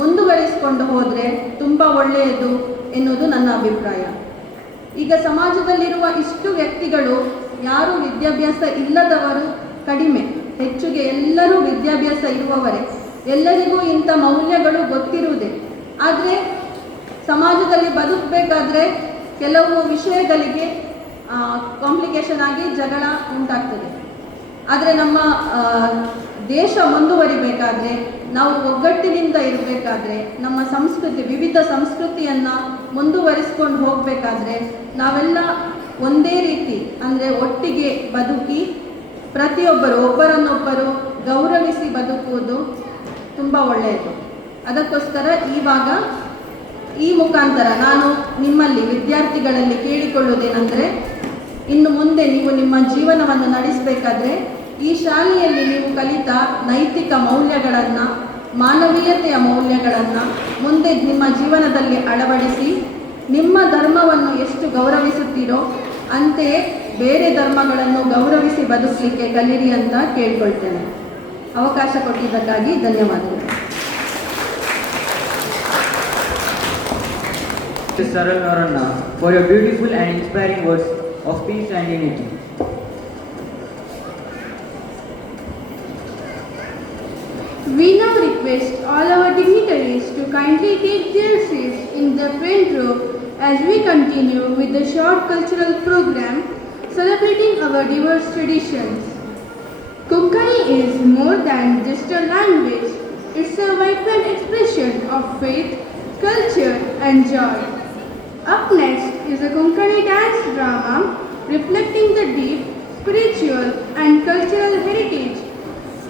ಮುಂದುವರಿಸಿಕೊಂಡು ಹೋದರೆ ತುಂಬ ಒಳ್ಳೆಯದು ಎನ್ನುವುದು ನನ್ನ ಅಭಿಪ್ರಾಯ. ಈಗ ಸಮಾಜದಲ್ಲಿರುವ ಇಷ್ಟು ವ್ಯಕ್ತಿಗಳು ಯಾರು ವಿದ್ಯಾಭ್ಯಾಸ ಇಲ್ಲದವರು ಕಡಿಮೆ, ಹೆಚ್ಚಿಗೆ ಎಲ್ಲರೂ ವಿದ್ಯಾಭ್ಯಾಸ ಇರುವವರೇ. ಎಲ್ಲರಿಗೂ ಇಂಥ ಮೌಲ್ಯಗಳು ಗೊತ್ತಿರುವುದೇ. ಆದರೆ ಸಮಾಜದಲ್ಲಿ ಬದುಕಬೇಕಾದ್ರೆ ಕೆಲವು ವಿಷಯಗಳಿಗೆ ಕಾಂಪ್ಲಿಕೇಶನ್ ಆಗಿ ಜಗಳ ಉಂಟಾಗ್ತದೆ. ಆದರೆ ನಮ್ಮ ದೇಶ ಮುಂದುವರಿಬೇಕಾದ್ರೆ, ನಾವು ಒಗ್ಗಟ್ಟಿನಿಂದ ಇರಬೇಕಾದ್ರೆ, ನಮ್ಮ ಸಂಸ್ಕೃತಿ, ವಿವಿಧ ಸಂಸ್ಕೃತಿಯನ್ನು ಮುಂದುವರಿಸ್ಕೊಂಡು ಹೋಗಬೇಕಾದ್ರೆ ನಾವೆಲ್ಲ ಒಂದೇ ರೀತಿ ಅಂದರೆ ಒಟ್ಟಿಗೆ ಬದುಕಿ ಒಬ್ಬರನ್ನೊಬ್ಬರು ಗೌರವಿಸಿ ಬದುಕುವುದು ತುಂಬ ಒಳ್ಳೆಯದು. ಅದಕ್ಕೋಸ್ಕರ ಇವಾಗ ಈ ಮುಖಾಂತರ ನಾನು ನಿಮ್ಮಲ್ಲಿ ವಿದ್ಯಾರ್ಥಿಗಳಲ್ಲಿ ಕೇಳಿಕೊಳ್ಳುವುದೇನೆಂದರೆ, ಇನ್ನು ಮುಂದೆ ನೀವು ನಿಮ್ಮ ಜೀವನವನ್ನು ನಡೆಸಬೇಕಾದ್ರೆ ಈ ಶಾಲೆಯಲ್ಲಿ ನೀವು ಕಲಿತ ನೈತಿಕ ಮೌಲ್ಯಗಳನ್ನು, ಮಾನವೀಯತೆಯ ಮೌಲ್ಯಗಳನ್ನು ಮುಂದೆ ನಿಮ್ಮ ಜೀವನದಲ್ಲಿ ಅಳವಡಿಸಿ ನಿಮ್ಮ ಧರ್ಮವನ್ನು ಎಷ್ಟು ಗೌರವಿಸುತ್ತೀರೋ ಅಂತೆಯೇ ಬೇರೆ ಧರ್ಮಗಳನ್ನು ಗೌರವಿಸಿ ಬದುಕಲಿಕ್ಕೆ ಕಲಿಯಿರಿ ಅಂತ ಕೇಳ್ಕೊಳ್ತೇನೆ. ಅವಕಾಶ ಕೊಟ್ಟಿದ್ದಕ್ಕಾಗಿ ಧನ್ಯವಾದಗಳು. Saral Noranna for your beautiful and inspiring words of peace and unity. We now request all our dignitaries to kindly take their seats in the front row as we continue with the short cultural program celebrating our diverse traditions. Konkani is more than just a language. It's a vibrant expression of faith, culture and joy. Up next is a Konkani dance drama reflecting the deep spiritual and cultural heritage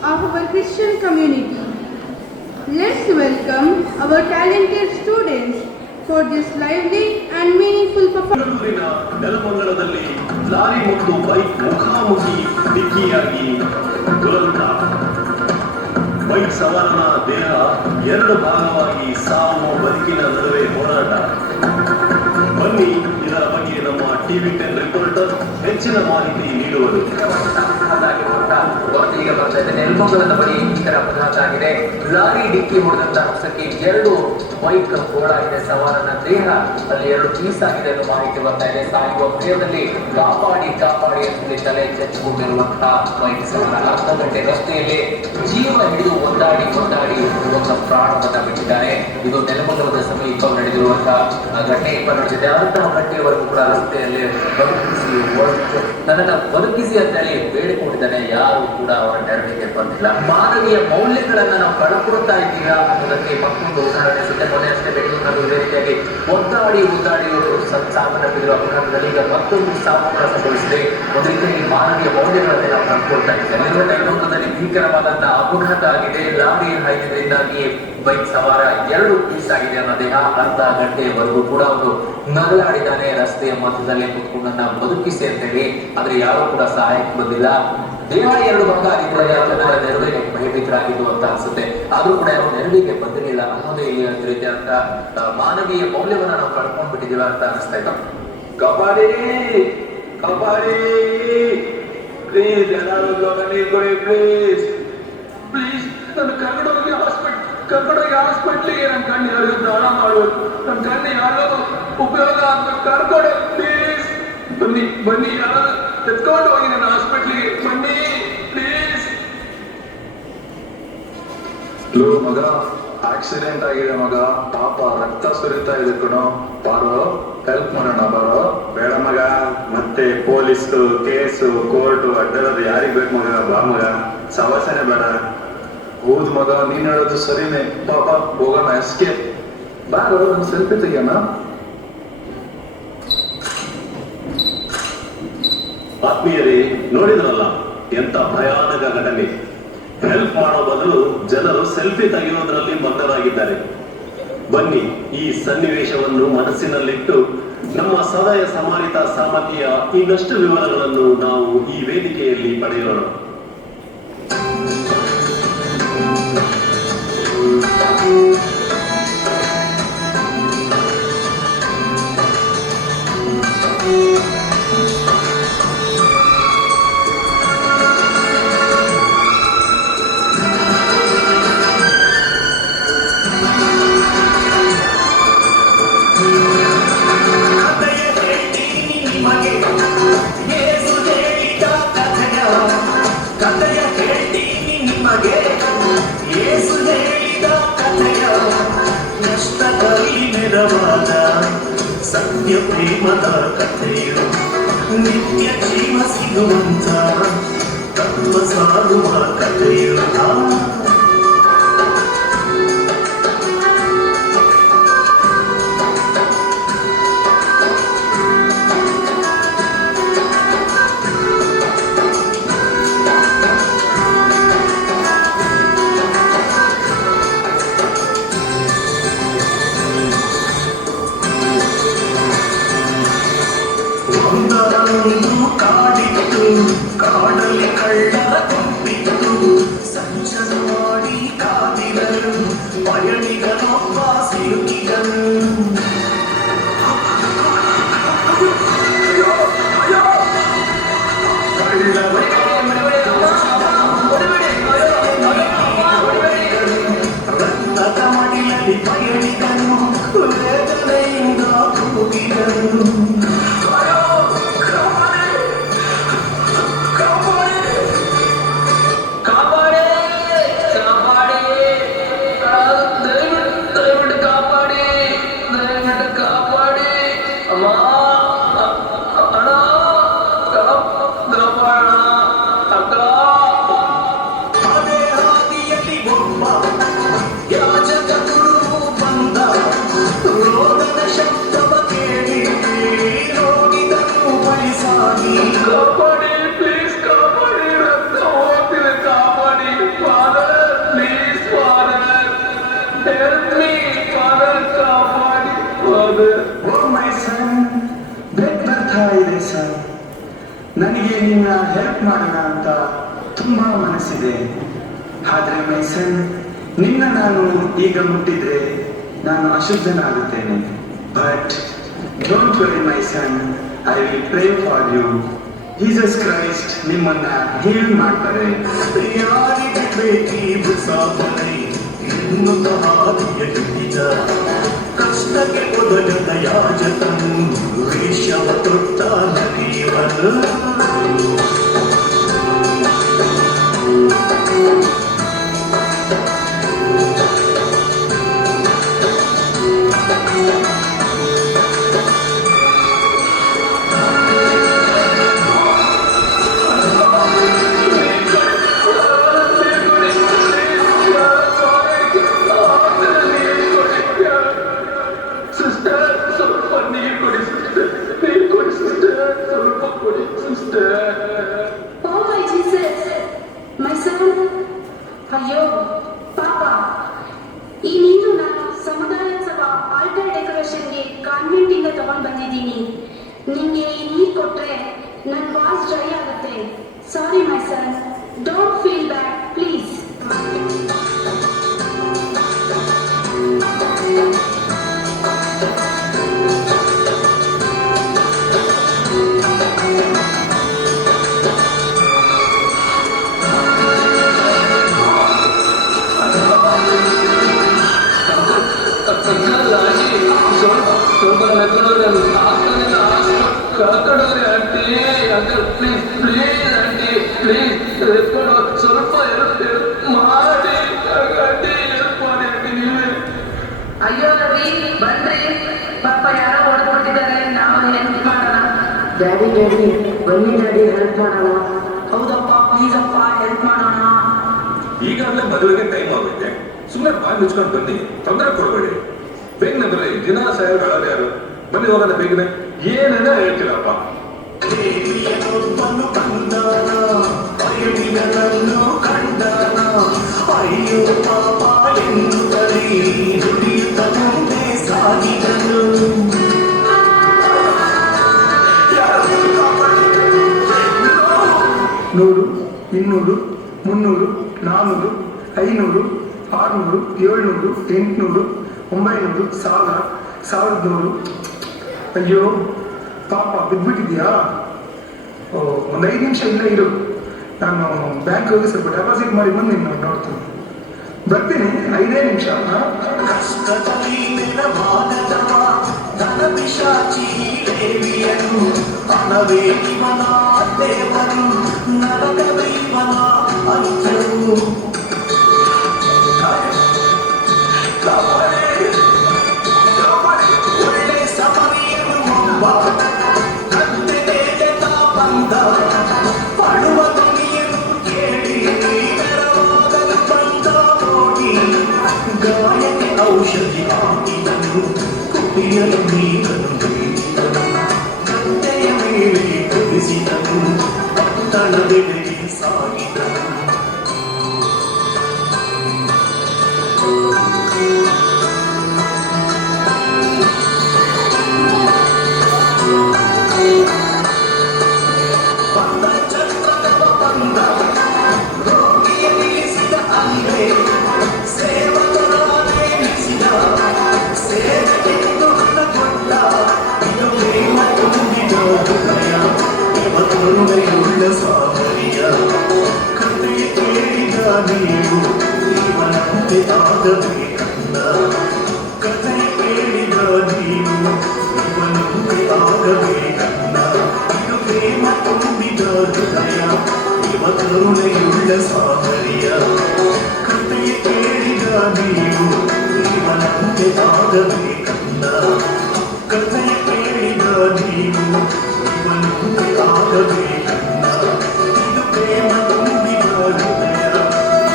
of our Christian community. Let's welcome our talented students for this lively and meaningful performance. ಬೆಂಗಳೂರಿನ ನೆಲಮಂಗಲದಲ್ಲಿ lorry ಮತ್ತು bike ಮುಖಾಮುಖಿ ಡಿಕ್ಕಿಯಾಗಿ ದುರಂತ. Bike ಸವಾರನ ದೇಹ ಎರಡು ಭಾಗವಾಗಿ ಸಾವು ಬದುಕಿನ ನಡುವೆ ಹೋರಾಟ. ಬನ್ನಿ ಇದರ ಬಗ್ಗೆ ನಮ್ಮ ಟಿವಿ 10 ರಿಪೋರ್ಟರ್ ಹೆಚ್ಚಿನ ಮಾಹಿತಿ ನೀಡುವರು. ಈಗ ಬರ್ತಾ ಇದೆ. ನೆಲಮಂಗಲದ ಬಳಿ ಭೀಕರ ಅಪಘಾತ ಆಗಿದೆ. ಲಾರಿ ಡಿಕ್ಕಿ ಹೊಡೆದಂತ ರಭಸಕ್ಕೆ ಎರಡು ಬೈಕ್ ಗೋಳಾಗಿದೆ. ಸವಾರನ ದೇಹ ಅಲ್ಲಿ ಎರಡು ಪೀಸ್ ಆಗಿದೆ ಅನ್ನೋ ಮಾಹಿತಿ ಬರ್ತಾ ಇದೆ. ಸಾಯುವ ಭಯದಲ್ಲಿ ಕಾಪಾಡಿ ಕಾಪಾಡಿ ಅಂತೇಳಿ ತಲೆ ಚೆಚ್ಚಿಕೊಂಡಿರುವಂತಹ ಬೈಕ್ ಸವಾರ ಅರ್ಧ ಗಂಟೆ ರಸ್ತೆಯಲ್ಲಿ ಜೀವ ಹಿಡಿದು ಒದ್ದಾಡಿ ಒಬ್ಬ ಪ್ರಾಣವನ್ನ ಬಿಟ್ಟಿದ್ದಾರೆ. ಇದು ನೆಲಮಂಗಲದ ಸಮೀಪ ನಡೆದಿರುವಂತಹ ಘಟನೆ ನಡೆದಿದೆ. ಅರ್ಧ ಗಂಟೆಯವರೆಗೂ ಕೂಡ ರಸ್ತೆಯಲ್ಲಿ ನನ್ನನ್ನು ಬದುಕಿಸಿ ಅಂತೇಳಿ ಬೇಡಿಕೊಂಡಿದ್ದಾನೆ. ಯಾರು ಕೂಡ ಅವರ ನೆರವಿಗೆ ಬಂದಿಲ್ಲ. ಮಾನವೀಯ ಮೌಲ್ಯಗಳನ್ನ ನಾವು ಕಳ್ಕೊಳ್ತಾ ಇದ್ದೀರಾ ಅನ್ನೋದಕ್ಕೆ ಮತ್ತೊಂದು ಉದಾಹರಣೆ ಸಿಗುತ್ತೆ. ಮೊನ್ನೆ ಅಷ್ಟೇ ಬೆಂಗಳೂರಿನಲ್ಲಿ ಇದೇ ರೀತಿಯಾಗಿ ಒದ್ದಾಡಿ ಸಾವನ್ನಪ್ಪಿರುವ ಅಪಘಾತದಲ್ಲಿ ಈಗ ಮತ್ತೊಂದು ಸಾವು ಸಂಭವಿಸಿದೆ. ಒಂದು ರೀತಿಯಾಗಿ ಮಾನವೀಯ ಮೌಲ್ಯಗಳನ್ನೇ ನಾವು ಕಳ್ಕೊಳ್ತಾ ಇದ್ದೇವೆ. ನೆಲಮಂಗಲದಲ್ಲಿ ಭೀಕರವಾದಂತಹ ಅಪಘಾತ ಆಗಿದೆ. ಲಾರಿ ಹಾಯ್ದಿದ್ದರಿಂದಾಗಿ ಬೈಕ್ ಸವಾರ ಎರಡು ಪೀಸ್ ಆಗಿದೆ ಅನ್ನೋ ದೇಹ. ಅರ್ಧ ಗಂಟೆಯವರೆಗೂ ಕೂಡ ಅವರು ನರಳಾಡಿದ್ದಾನೆ. ರಸ್ತೆಯ ಮಧ್ಯದಲ್ಲೇ ಕುತ್ಕೊಂಡನ್ನ ಬದುಕಿಸಿ ಅಂತೇಳಿ, ಆದ್ರೆ ಯಾರು ಕೂಡ ಸಹಾಯಕ್ಕೆ ಬಂದಿಲ್ಲ. ದೇಹ ಎರಡು ಭಾಗ ಆಗಿದ್ರೆ ಜನರ ನೆರವಿಗೆ ಭಯಭೀತರಾಗಿದ್ದು ಅಂತ ಅನ್ಸುತ್ತೆ. ಆದ್ರೂ ಕೂಡ ಯಾರು ನೆರವಿಗೆ ಬಂದಿರಲಿಲ್ಲ ಅನ್ನೋದೇ ಇಲ್ಲಿ ರೀತಿಯಾದಂತ ಮಾನವೀಯ ಮೌಲ್ಯವನ್ನ ನಾವು ಕಳ್ಕೊಂಡ್ ಬಿಟ್ಟಿದೀವ ಅಂತ ಅನಿಸ್ತಾ ಇದ್ದ. ಕಬಾಡಿ ಕಬಾಡಿ ಪ್ಲೀಸ್ ಎಲ್ಲರೂ ನೀರು ಕೊಡಿ ಪ್ಲೀಸ್ ಪ್ಲೀಸ್. ನನ್ನ ಕರ್ಕೊಂಡೋಗಿ ಹಾಸ್ಪಿಟ್ಲಿಗೆ ನನ್ನ ಕಣ್ಣು ಯಾರು ದಾನ ಮಾಡಬೇಕು. ನನ್ನ ಕಣ್ಣು ಯಾರೋ ಉಪಯೋಗ ಆಗ್ಬೇಕು. ಕರ್ಕೊಂಡು ಪ್ಲೀಸ್. ಬನ್ನಿ ಯಾರು ಎತ್ಕೊಂಡು ಹೋಗಿ ನನ್ನ ಹಾಸ್ಪಿಟ್ಲಿಗೆ ಬನ್ನಿ ಪ್ಲೀಸ್. ಲೋ ಮಗ, ಆಕ್ಸಿಡೆಂಟ್ ಆಗಿದೆ ಮಗ, ಪಾಪ ರಕ್ತ ಸುರಿತಾ ಇದೆ ಕಣೋ. ಬಾರೋ ಹೆಲ್ಪ್ ಮಾಡೋಣ ಬಾರೋ. ಬೇಡ ಮಗ, ಮತ್ತೆ ಪೊಲೀಸ್ ಕೇಸು ಕೋರ್ಟು ಅಡ್ಡಾಡೋದು ಯಾರಿಗ್ ಬೇಕು ಮಗ. ಬಾ ಮಗ, ಸವಾಸನೆ ಬೇಡ. ಹೌದು ಮಗ, ನೀನ್ ಹೇಳೋದು ಸರಿನೇ. ಪಾಪ ಹೋಗೋಣ ಎಸ್ಕೇಪ್. ಬಾರೋ, ನನ್ ಸೆಲ್ಫಿ ತೆಗಿಯೋಣ. ಆತ್ಮೀಯರೇ, ನೋಡಿದ್ರಲ್ಲ ಎಂತ ಭಯಾನಕ ಘಟನೆ. ಹೆಲ್ಪ್ ಮಾಡೋ ಬದಲು ಜನರು ಸೆಲ್ಫಿ ತೆಗೆಯೋದ್ರಲ್ಲಿ ಮಗ್ನರಾಗಿದ್ದಾರೆ. ಬನ್ನಿ ಈ ಸನ್ನಿವೇಶವನ್ನು ಮನಸ್ಸಿನಲ್ಲಿಟ್ಟು ನಮ್ಮ ಸದಯ ಸಮಾನಿತ ಸಾಮರ್ಥ್ಯ ಇನ್ನಷ್ಟು ವಿವರಗಳನ್ನು ನಾವು ಈ ವೇದಿಕೆಯಲ್ಲಿ ಪಡೆಯೋಣ. ಸತ್ಯ ಪ್ರೇಮದ ಕಥೆಯು ನಿತ್ಯ ಜೀವ ಸಿಗುವಂತ ತತ್ವ ಸಾರುವ ಕಥೆಯು. ಕಾಡಿತ್ತು, ಕಾಡಲ್ಲಿ ಕಳ್ಳ ತುಂಬಿತ್ತು, ಸರ್, ನನಗೆ ನಿನ್ನ ಹೆಲ್ಪ್ ಮಾಡೋಣ ಅಂತ ತುಂಬ ಮನಸ್ಸಿದೆ. ಆದರೆ ಮೈ ಸನ್, ನಿನ್ನ ನಾನು ಈಗ ಮುಟ್ಟಿದ್ರೆ ನಾನು ಅಶುದ್ಧನಾಗುತ್ತೇನೆ. But don't worry my son, I will pray for you. Jesus Christ ನಿಮ್ಮನ್ನ ಹೀಲ್ ಮಾಡ್ತಾರೆ. ಯಾರಿಗೆ ಬೇಕೀದು ಸಾಧನೆ ಎನ್ನುತ್ತ ಹಾದಿಯ ಹಿಡಿದ ಕಷ್ಟಕ್ಕೆ ಒದಗದ ಯಾಜಕನು ವೇಷವ ತೊಟ್ಟ ನರಿಯವನು. Oh my Jesus, my son. ಅಯ್ಯೋ ಪಾಪ, ಈ ನೀರು ನಾನು ಸಮುದಾಯ ಸಭಾ ಆಲ್ಟರ್ ಡೆಕೋರೇಷನ್ಗೆ ಕಾನ್ವೆಂಟ್ ಇಂದ ತಗೊಂಡು ಬಂದಿದ್ದೀನಿ. ನಿಮಗೆ ಈ ನೀರು ಕೊಟ್ರೆ ನನ್ನ ವಾಯ್ಸ್ ಡ್ರೈ ಆಗುತ್ತೆ. Sorry my son, don't feel bad please. ಕರ್ಕೊಂಡೋಗ್ರಿ aunty, uncle please please aunty please ಸ್ವಲ್ಪ ಹೆಲ್ಪ್ ಮಾಡಿ ಆಂಟಿ, ಹೆಲ್ಪ್ ಮಾಡಿ ಆಂಟಿ ನೀವೇ. ಅಯ್ಯೋ ರವಿ ಬನ್ರಿ, ಪಾಪ ಯಾರೋ ಹೊಡ್ಕೊಟ್ಟಿದ್ದಾರೆ, ನಾವು ಹೆಲ್ಪ್ ಮಾಡೋಣ. ಡ್ಯಾಡಿ ಬನ್ನಿ ಡ್ಯಾಡಿ, ಹೆಲ್ಪ್ ಮಾಡೋಣ. ಹೌದಪ್ಪ, ಪ್ಲೀಸ್ ಅಪ್ಪ, ಹೆಲ್ಪ್ ಮಾಡೋಣ. ಈಗಾಗಲೇ ಮದುವೆಗೆ ಟೈಮ್ ಆಗುತ್ತೆ, ಸುಮ್ಮನೆ ಬಾಯಿ ಮುಚ್ಕೊಂಡು ಬನ್ನಿ, ತೊಂದರೆ ಕೊಡಬೇಡಿ. ಬೇಗನೆ ಬರ್ರಿ, ದಿನ ಸಾಯಗಳು ಯಾರು, ಬನ್ನಿ ಹೋಗೋಣ ಬೇಗನೆ. ಏನೇನ ಹೇಳ್ತೀರಪ್ಪ. ದೇವಿಯನೊಬ್ಬನು ಬಂದಾನ, ಅಯ್ಯುವಿನನ್ನು ಕಂಡಾನ, ಅಯ್ಯೋ ಪಾಪ ಎನ್ನುತ್ತಲೇ ದುಡಿಯುತ್ತ ಮುಂದೆ ಸಾಗಿದನು. ನೂರು, 200, 300, 400, 500, 600, 700, 800, 900, 1000, 1100. ಅಯ್ಯೋ ಪಾಪ ಬಿದ್ಬಿಟ್ಟಿದ್ಯಾ? ಒಂದು 5 ನಿಮಿಷ ಇಲ್ಲೇ ಇರು, ನಾನು ಬ್ಯಾಂಕ್ ಹೋಗಿ ಸ್ವಲ್ಪ ಡೆಪಾಸಿಟ್ ಮಾಡಿ ಬಂದು ನಾನು ನೋಡ್ತೀನಿ. ಬರ್ತೀನಿ, 5 ನಿಮಿಷ. ಕಷ್ಟದಲ್ಲಿ ನೆರವಾಗದವ ಧನ ಪಿಶಾಚಿ ದೇವಿಯನು, ಹಣವೇ ಇವನ ದೇವರು, ನರಕವೇ ಇವನ ಅಂತ್ಯವು. ಒಳ್ಳೆ ಸಮರಿಯನು ಒಬ್ಬ ಕತ್ತೆ ಮೇಲೆ ಬಂದ, ಪಡುವ ಧ್ವನಿಯನ್ನು ಕೇಳಿ ನೆರವಾಗಲು ಬಂದ ಹೋಗಿ, ಗಾಯಕ್ಕೆ ಔಷಧಿ ಹಾಕಿದನು, ಕುಡಿಯಲು ನೀರನ್ನು ನೀಡಿದನು, ಕತ್ತೆಯ ಮೇಲೆ ಕುದಿಸಿದನು, ಪಟ್ಟಣದೆಡೆಗೆ ಸಾಗಿದನು. ಬಂದ ಚಂದ್ರನವ ಬಂದ, ರೋಗಿಯ ನಿಲ್ಲಿಸಿದ ಅಲ್ಲೇ, ಸೇವಕರ ನೇಮಿಸಿದ, ಸೇವೆಗೆಂದು ಹಣ ಕೊಟ್ಟ, ಇದು ಪ್ರೇಮ ತುಂಬಿದ ಹೃದಯ, ಇವ ಕರುಣೆಯುಳ್ಳ ಸಾಮರಿಯ. ಕಥೆಯ ಕೇಳಿದ ನೀವು ಇವನಂತೆ ಆಗಬೇಕಂದ, ಕಥೆಯ ಕೇಳಿದ ನೀವು ಇವನಂತೆ ಆಗಬೇಕಂದ, ಇದು ಪ್ರೇಮ ತುಂಬಿದ ಹೃದಯ, ಇವ ಕರುಣೆಯುಳ್ಳ ಸಾಮರಿಯ. ಕಥೆಯ ಕೇಳಿದ ನೀವು ಇವನಂತೆ ಆಗಬೇಕಂದ, ಕಥೆಯ ಕೇಳಿದ ನೀವು ಇವನಂತೆ ಆಗಬೇಕಂದ, ಇದು ಪ್ರೇಮ ತುಂಬಿದ ಹೃದಯ,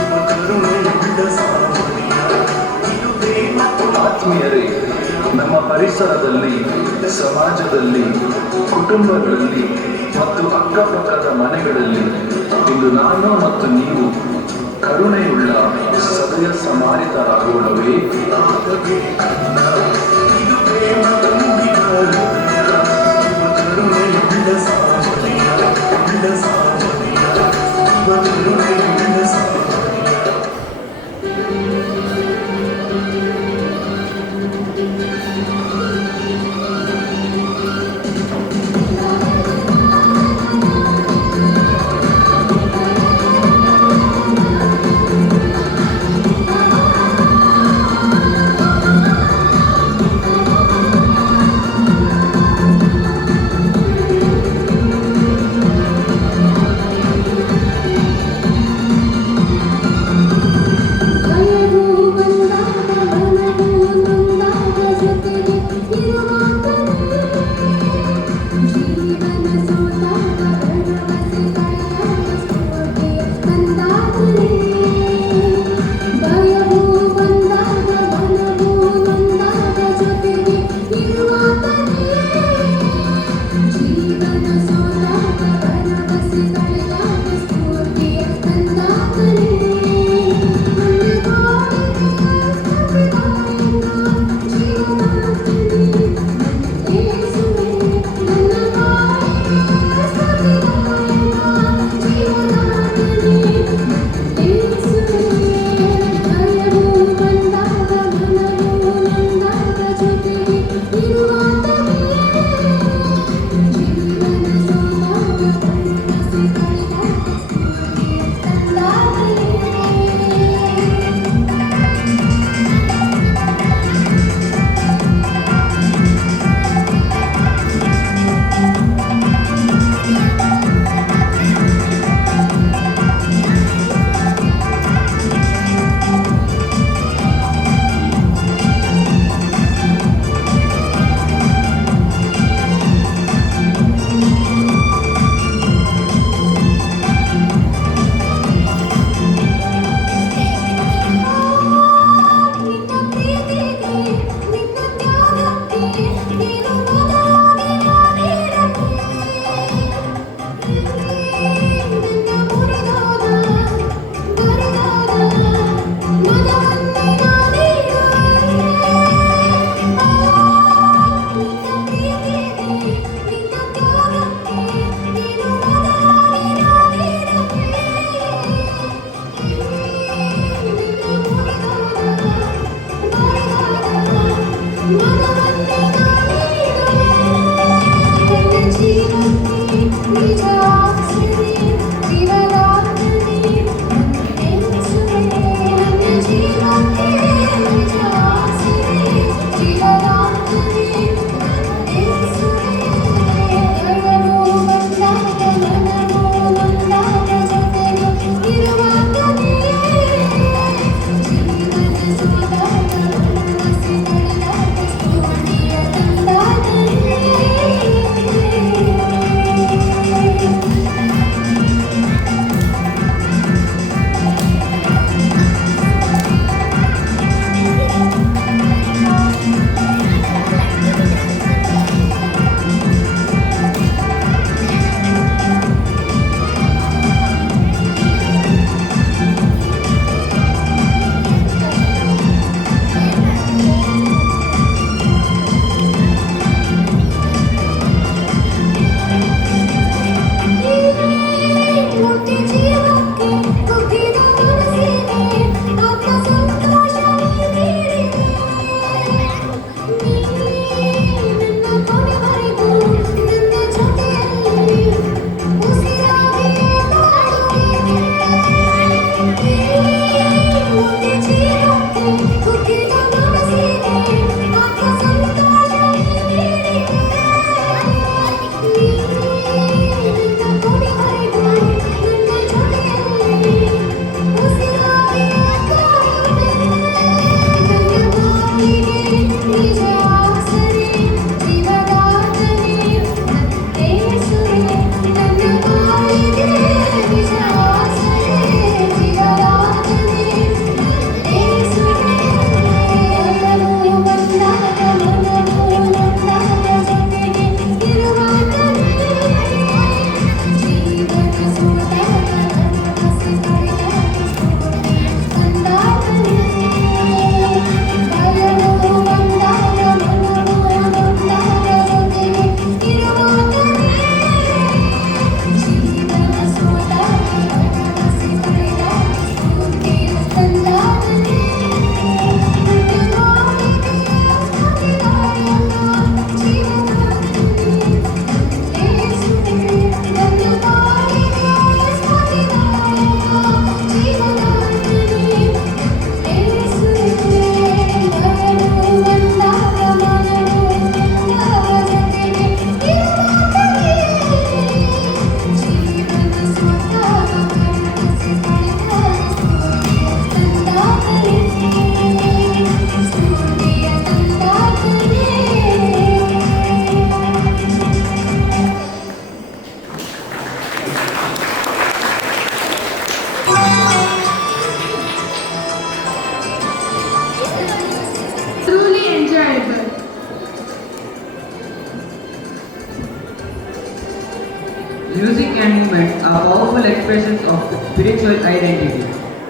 ಇವ ಕರುಣೆಯುಳ್ಳ ಸಾಮರಿಯ. ಇದು ಪ್ರೇಮ ಆತ್ಮೀಯರೇ, ನಮ್ಮ ಪರಿಸರದಲ್ಲಿ, ಸಮಾಜದಲ್ಲಿ, ಕುಟುಂಬಗಳಲ್ಲಿ ಮತ್ತು ಅಕ್ಕಪಕ್ಕದ ಮನೆಗಳಲ್ಲಿ ಇಂದು ನಾನು ಮತ್ತು ನೀವು ಕರುಣೆಯುಳ್ಳ ಸದಯ ಸಮಾರಿತರಾಗೋಣವೇ? ಇದು ಪ್ರೇಮ ತುಂಬಿದ ಹೃದಯ, ಇವ ಕರುಣೆಯುಳ್ಳ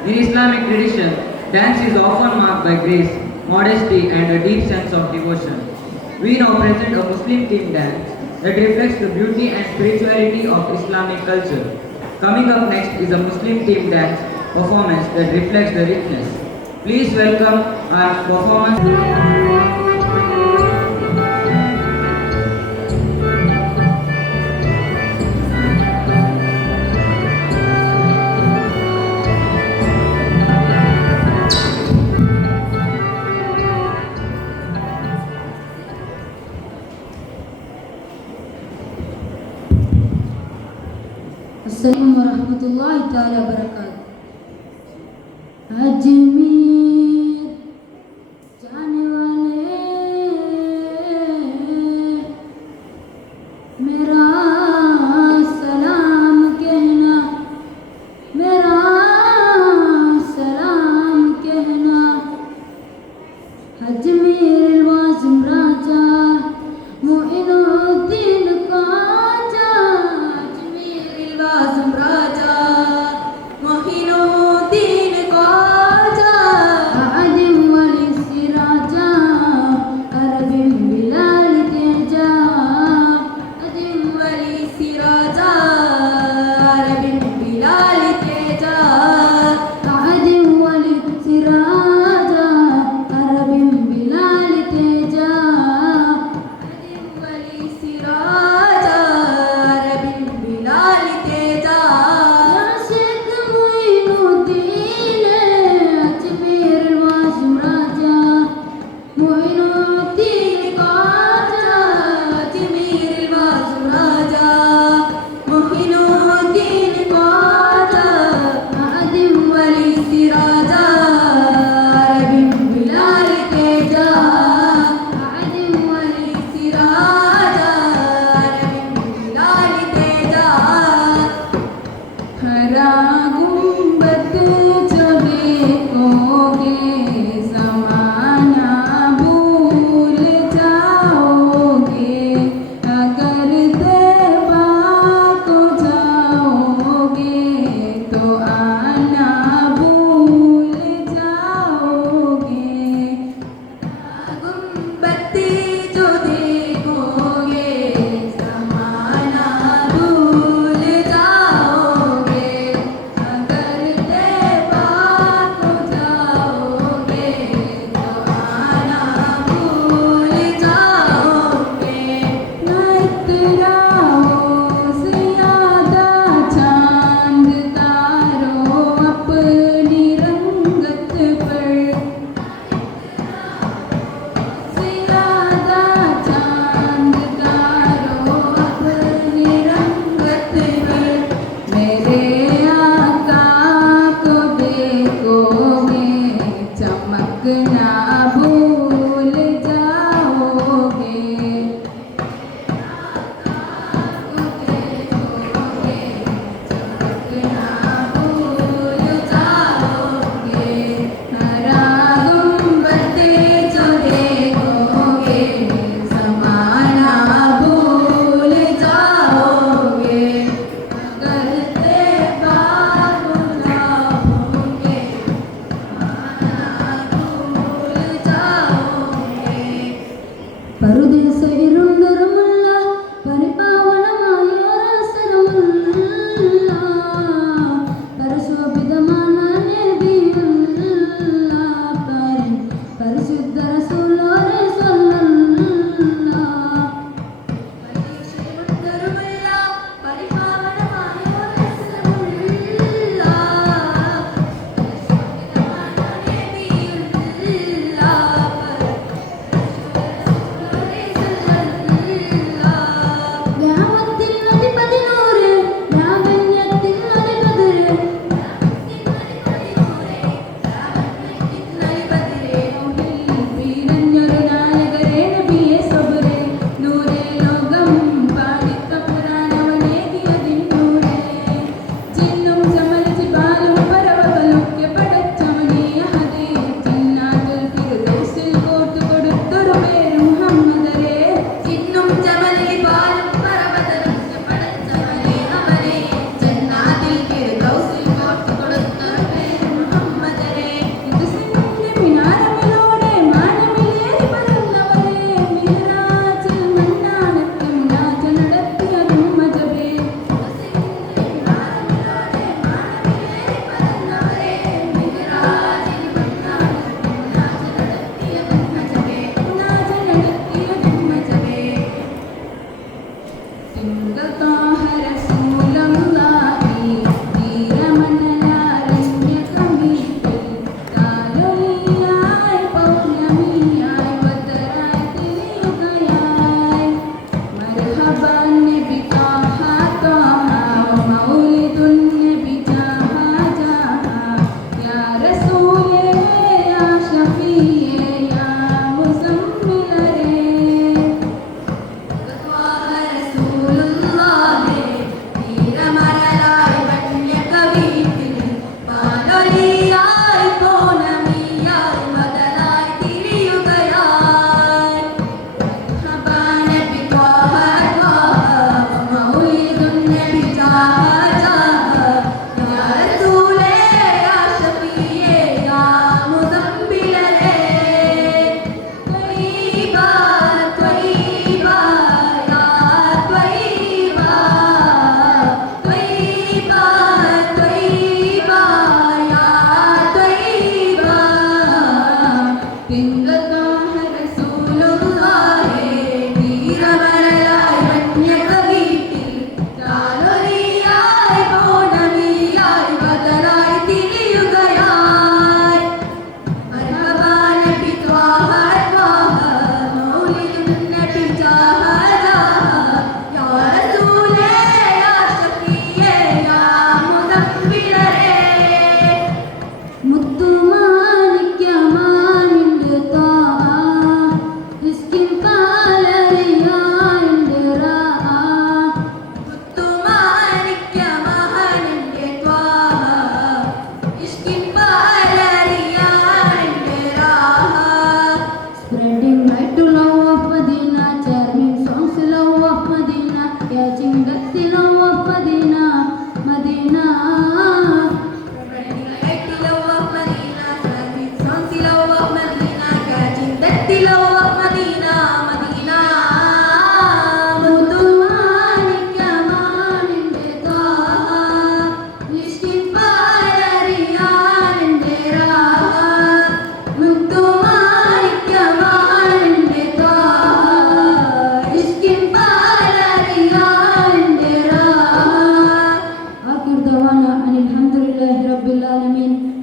In Islamic tradition, dance is often marked by grace, modesty, and a deep sense of devotion. We now present a Muslim theme dance that reflects the beauty and spirituality of Islamic culture. Coming up next is a Muslim theme dance performance that reflects the richness. Please welcome our performance. अस्सलाम वरहमतुल्लाहि ताला बरकातहू। अजमेर जाने वाले मेरा सलाम कहना, मेरा सलाम कहना। अजमेर वाजिम राजा मोइनुद्दीन काजा, आजम राजा मोहिनुद्दीन ख्वाजा,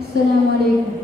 Assalamu alaikum.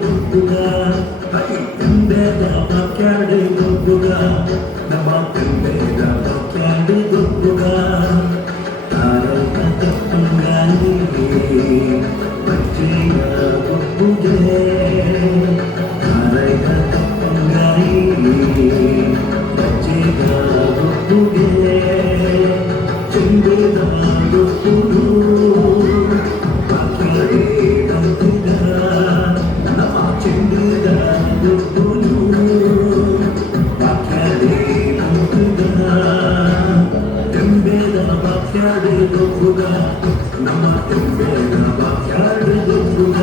ಗೊಬ್ಬುಗ ತಂದೆದ ಬಾಕ್ಯಾಡೆ ಗೊಬ್ಬುಗ ನಮ್ಮ ತಂದೆದ ಬಾಕ್ಯಾಡೆ ಗೊಬ್ಬುಗ ತಾರಕ ತಪ್ಪಂಗಾಯಿ ಬಚ್ಚೆಯ ಗೊಬ್ಬುಗೆ ತಾರಕ ತಪ್ಪಂಗಾಯಿ ಬಚ್ಚೆಯ ಗೊಬ್ಬುಗೆ ಚೆಂದೆದ ಗೊಬ್ಬುರು ಬಾಕ್ಯಾಡೆ ಗೊಬ್ಬುಗ ನಮ್ಮ ಚೆಂದೆದ ಗೊಬ್ಬುರು ಬಾಕ್ಯಾಡೆ ಗೊಬ್ಬುಗ ತೆಂಬೆದ ಬಾಕ್ಯಾಡೆ ಗೊಬ್ಬುಗ ನಮ್ಮ ತೆಂಬೆದ ಬಾಕ್ಯಾಡೆ ಗೊಬ್ಬುಗ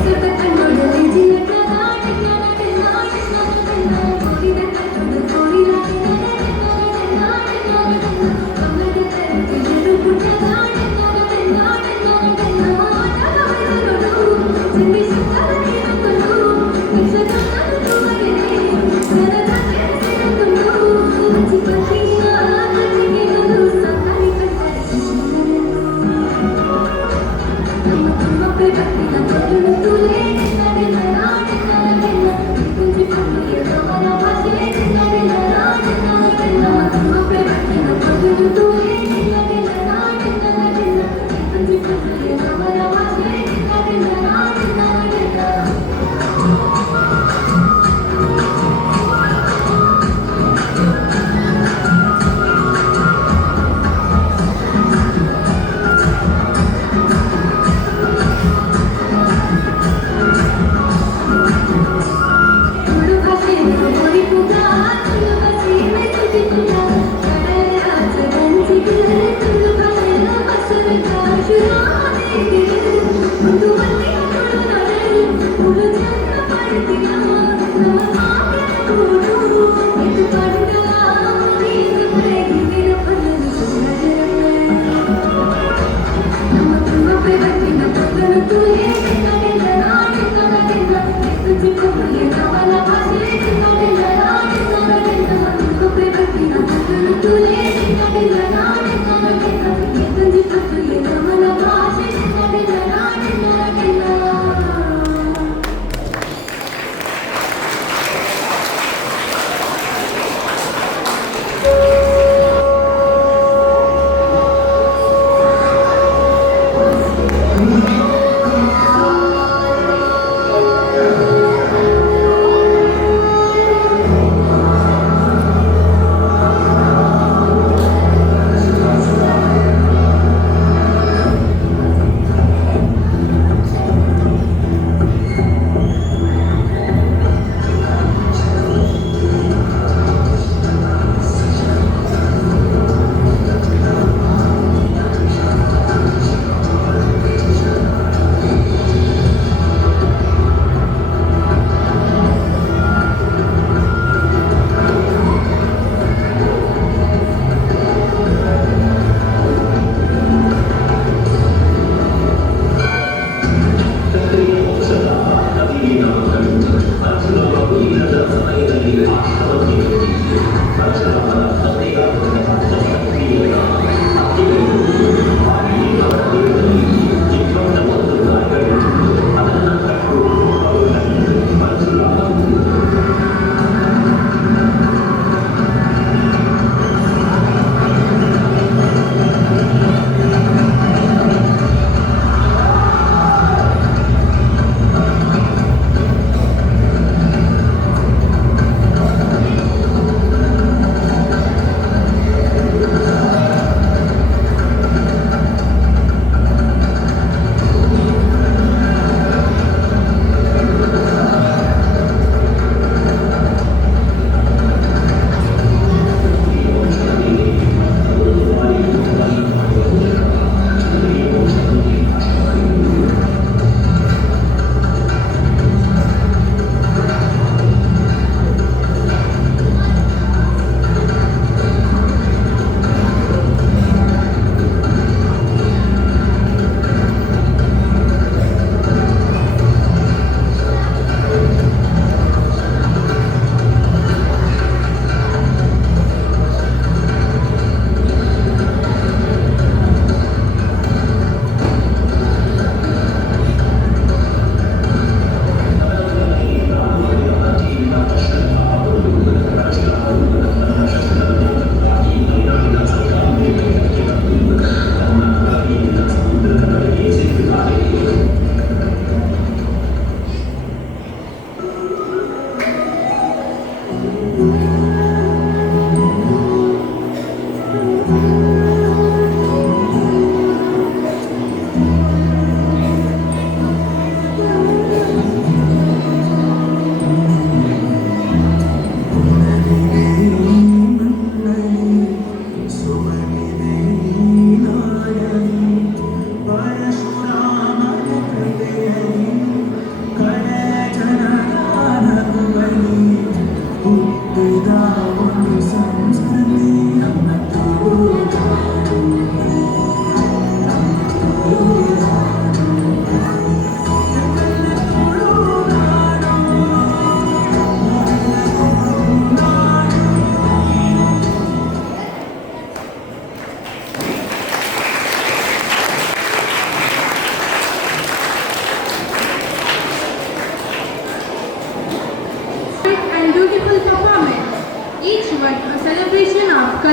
Thank you.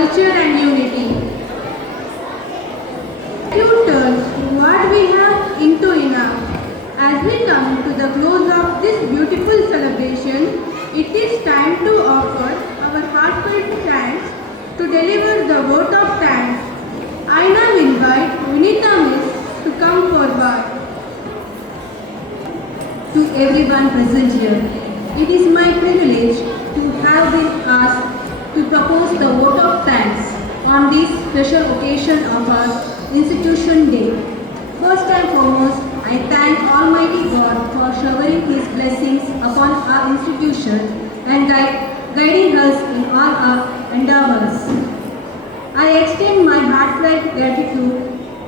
culture and unity. You turn what we have into enough. As we come to the close of this beautiful celebration, it is time to offer our heartfelt thanks to deliver the vote of thanks. I now invite Vinita Miss to come forward. To everyone present here, it is my privilege to have been asked to propose the vote of thanks on this special occasion of our Institution Day. First and foremost, I thank Almighty God for showering His blessings upon our institution and guiding us in all our endeavors. I extend my heartfelt gratitude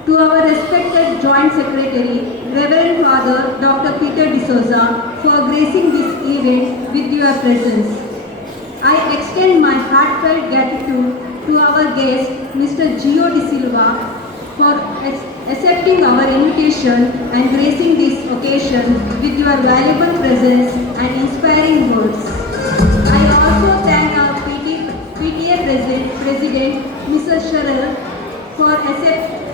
to our respected Joint Secretary, Reverend Father Dr. Peter D'Souza, for gracing this event with your presence. I extend my heartfelt gratitude to our guest, Mr. Gio De Silva, for accepting our invitation and gracing this occasion with your valuable presence and inspiring words. I also thank our PTA President, Mrs. Sharar, for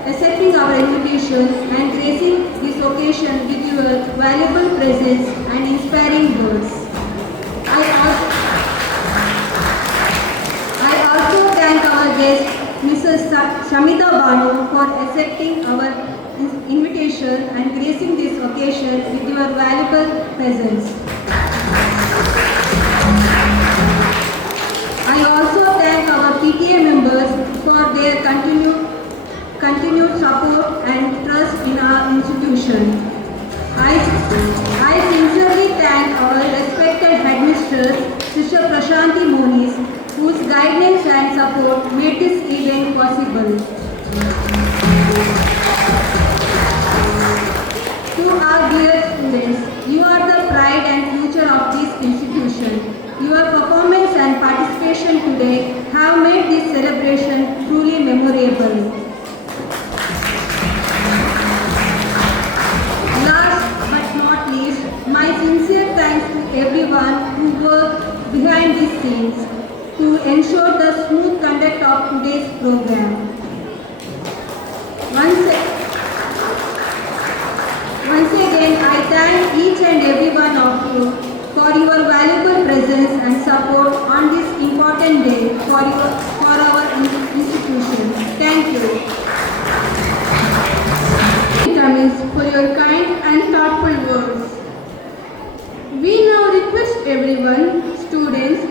accepting our invitation and gracing this occasion with your valuable presence and inspiring words. I also thank our guest, Mrs. Shamita Banu, for accepting our invitation and gracing this occasion with your valuable presence. I also thank our PTA members for their continued support and trust in our institution. I sincerely thank our respected headmistress, Sister Prashanti Moniz, whose guidance and support made this event possible. To our dear students, you are the pride and future of this institution. Your performance and participation today have made this celebration truly memorable. Last but not least, my sincere thanks to everyone who worked behind the scenes to ensure the smooth conduct of today's program. Once again, I thank each and every one of you for your valuable presence and support on this important day for our institution. Thank you. For your kind and thoughtful words. We now request everyone, students,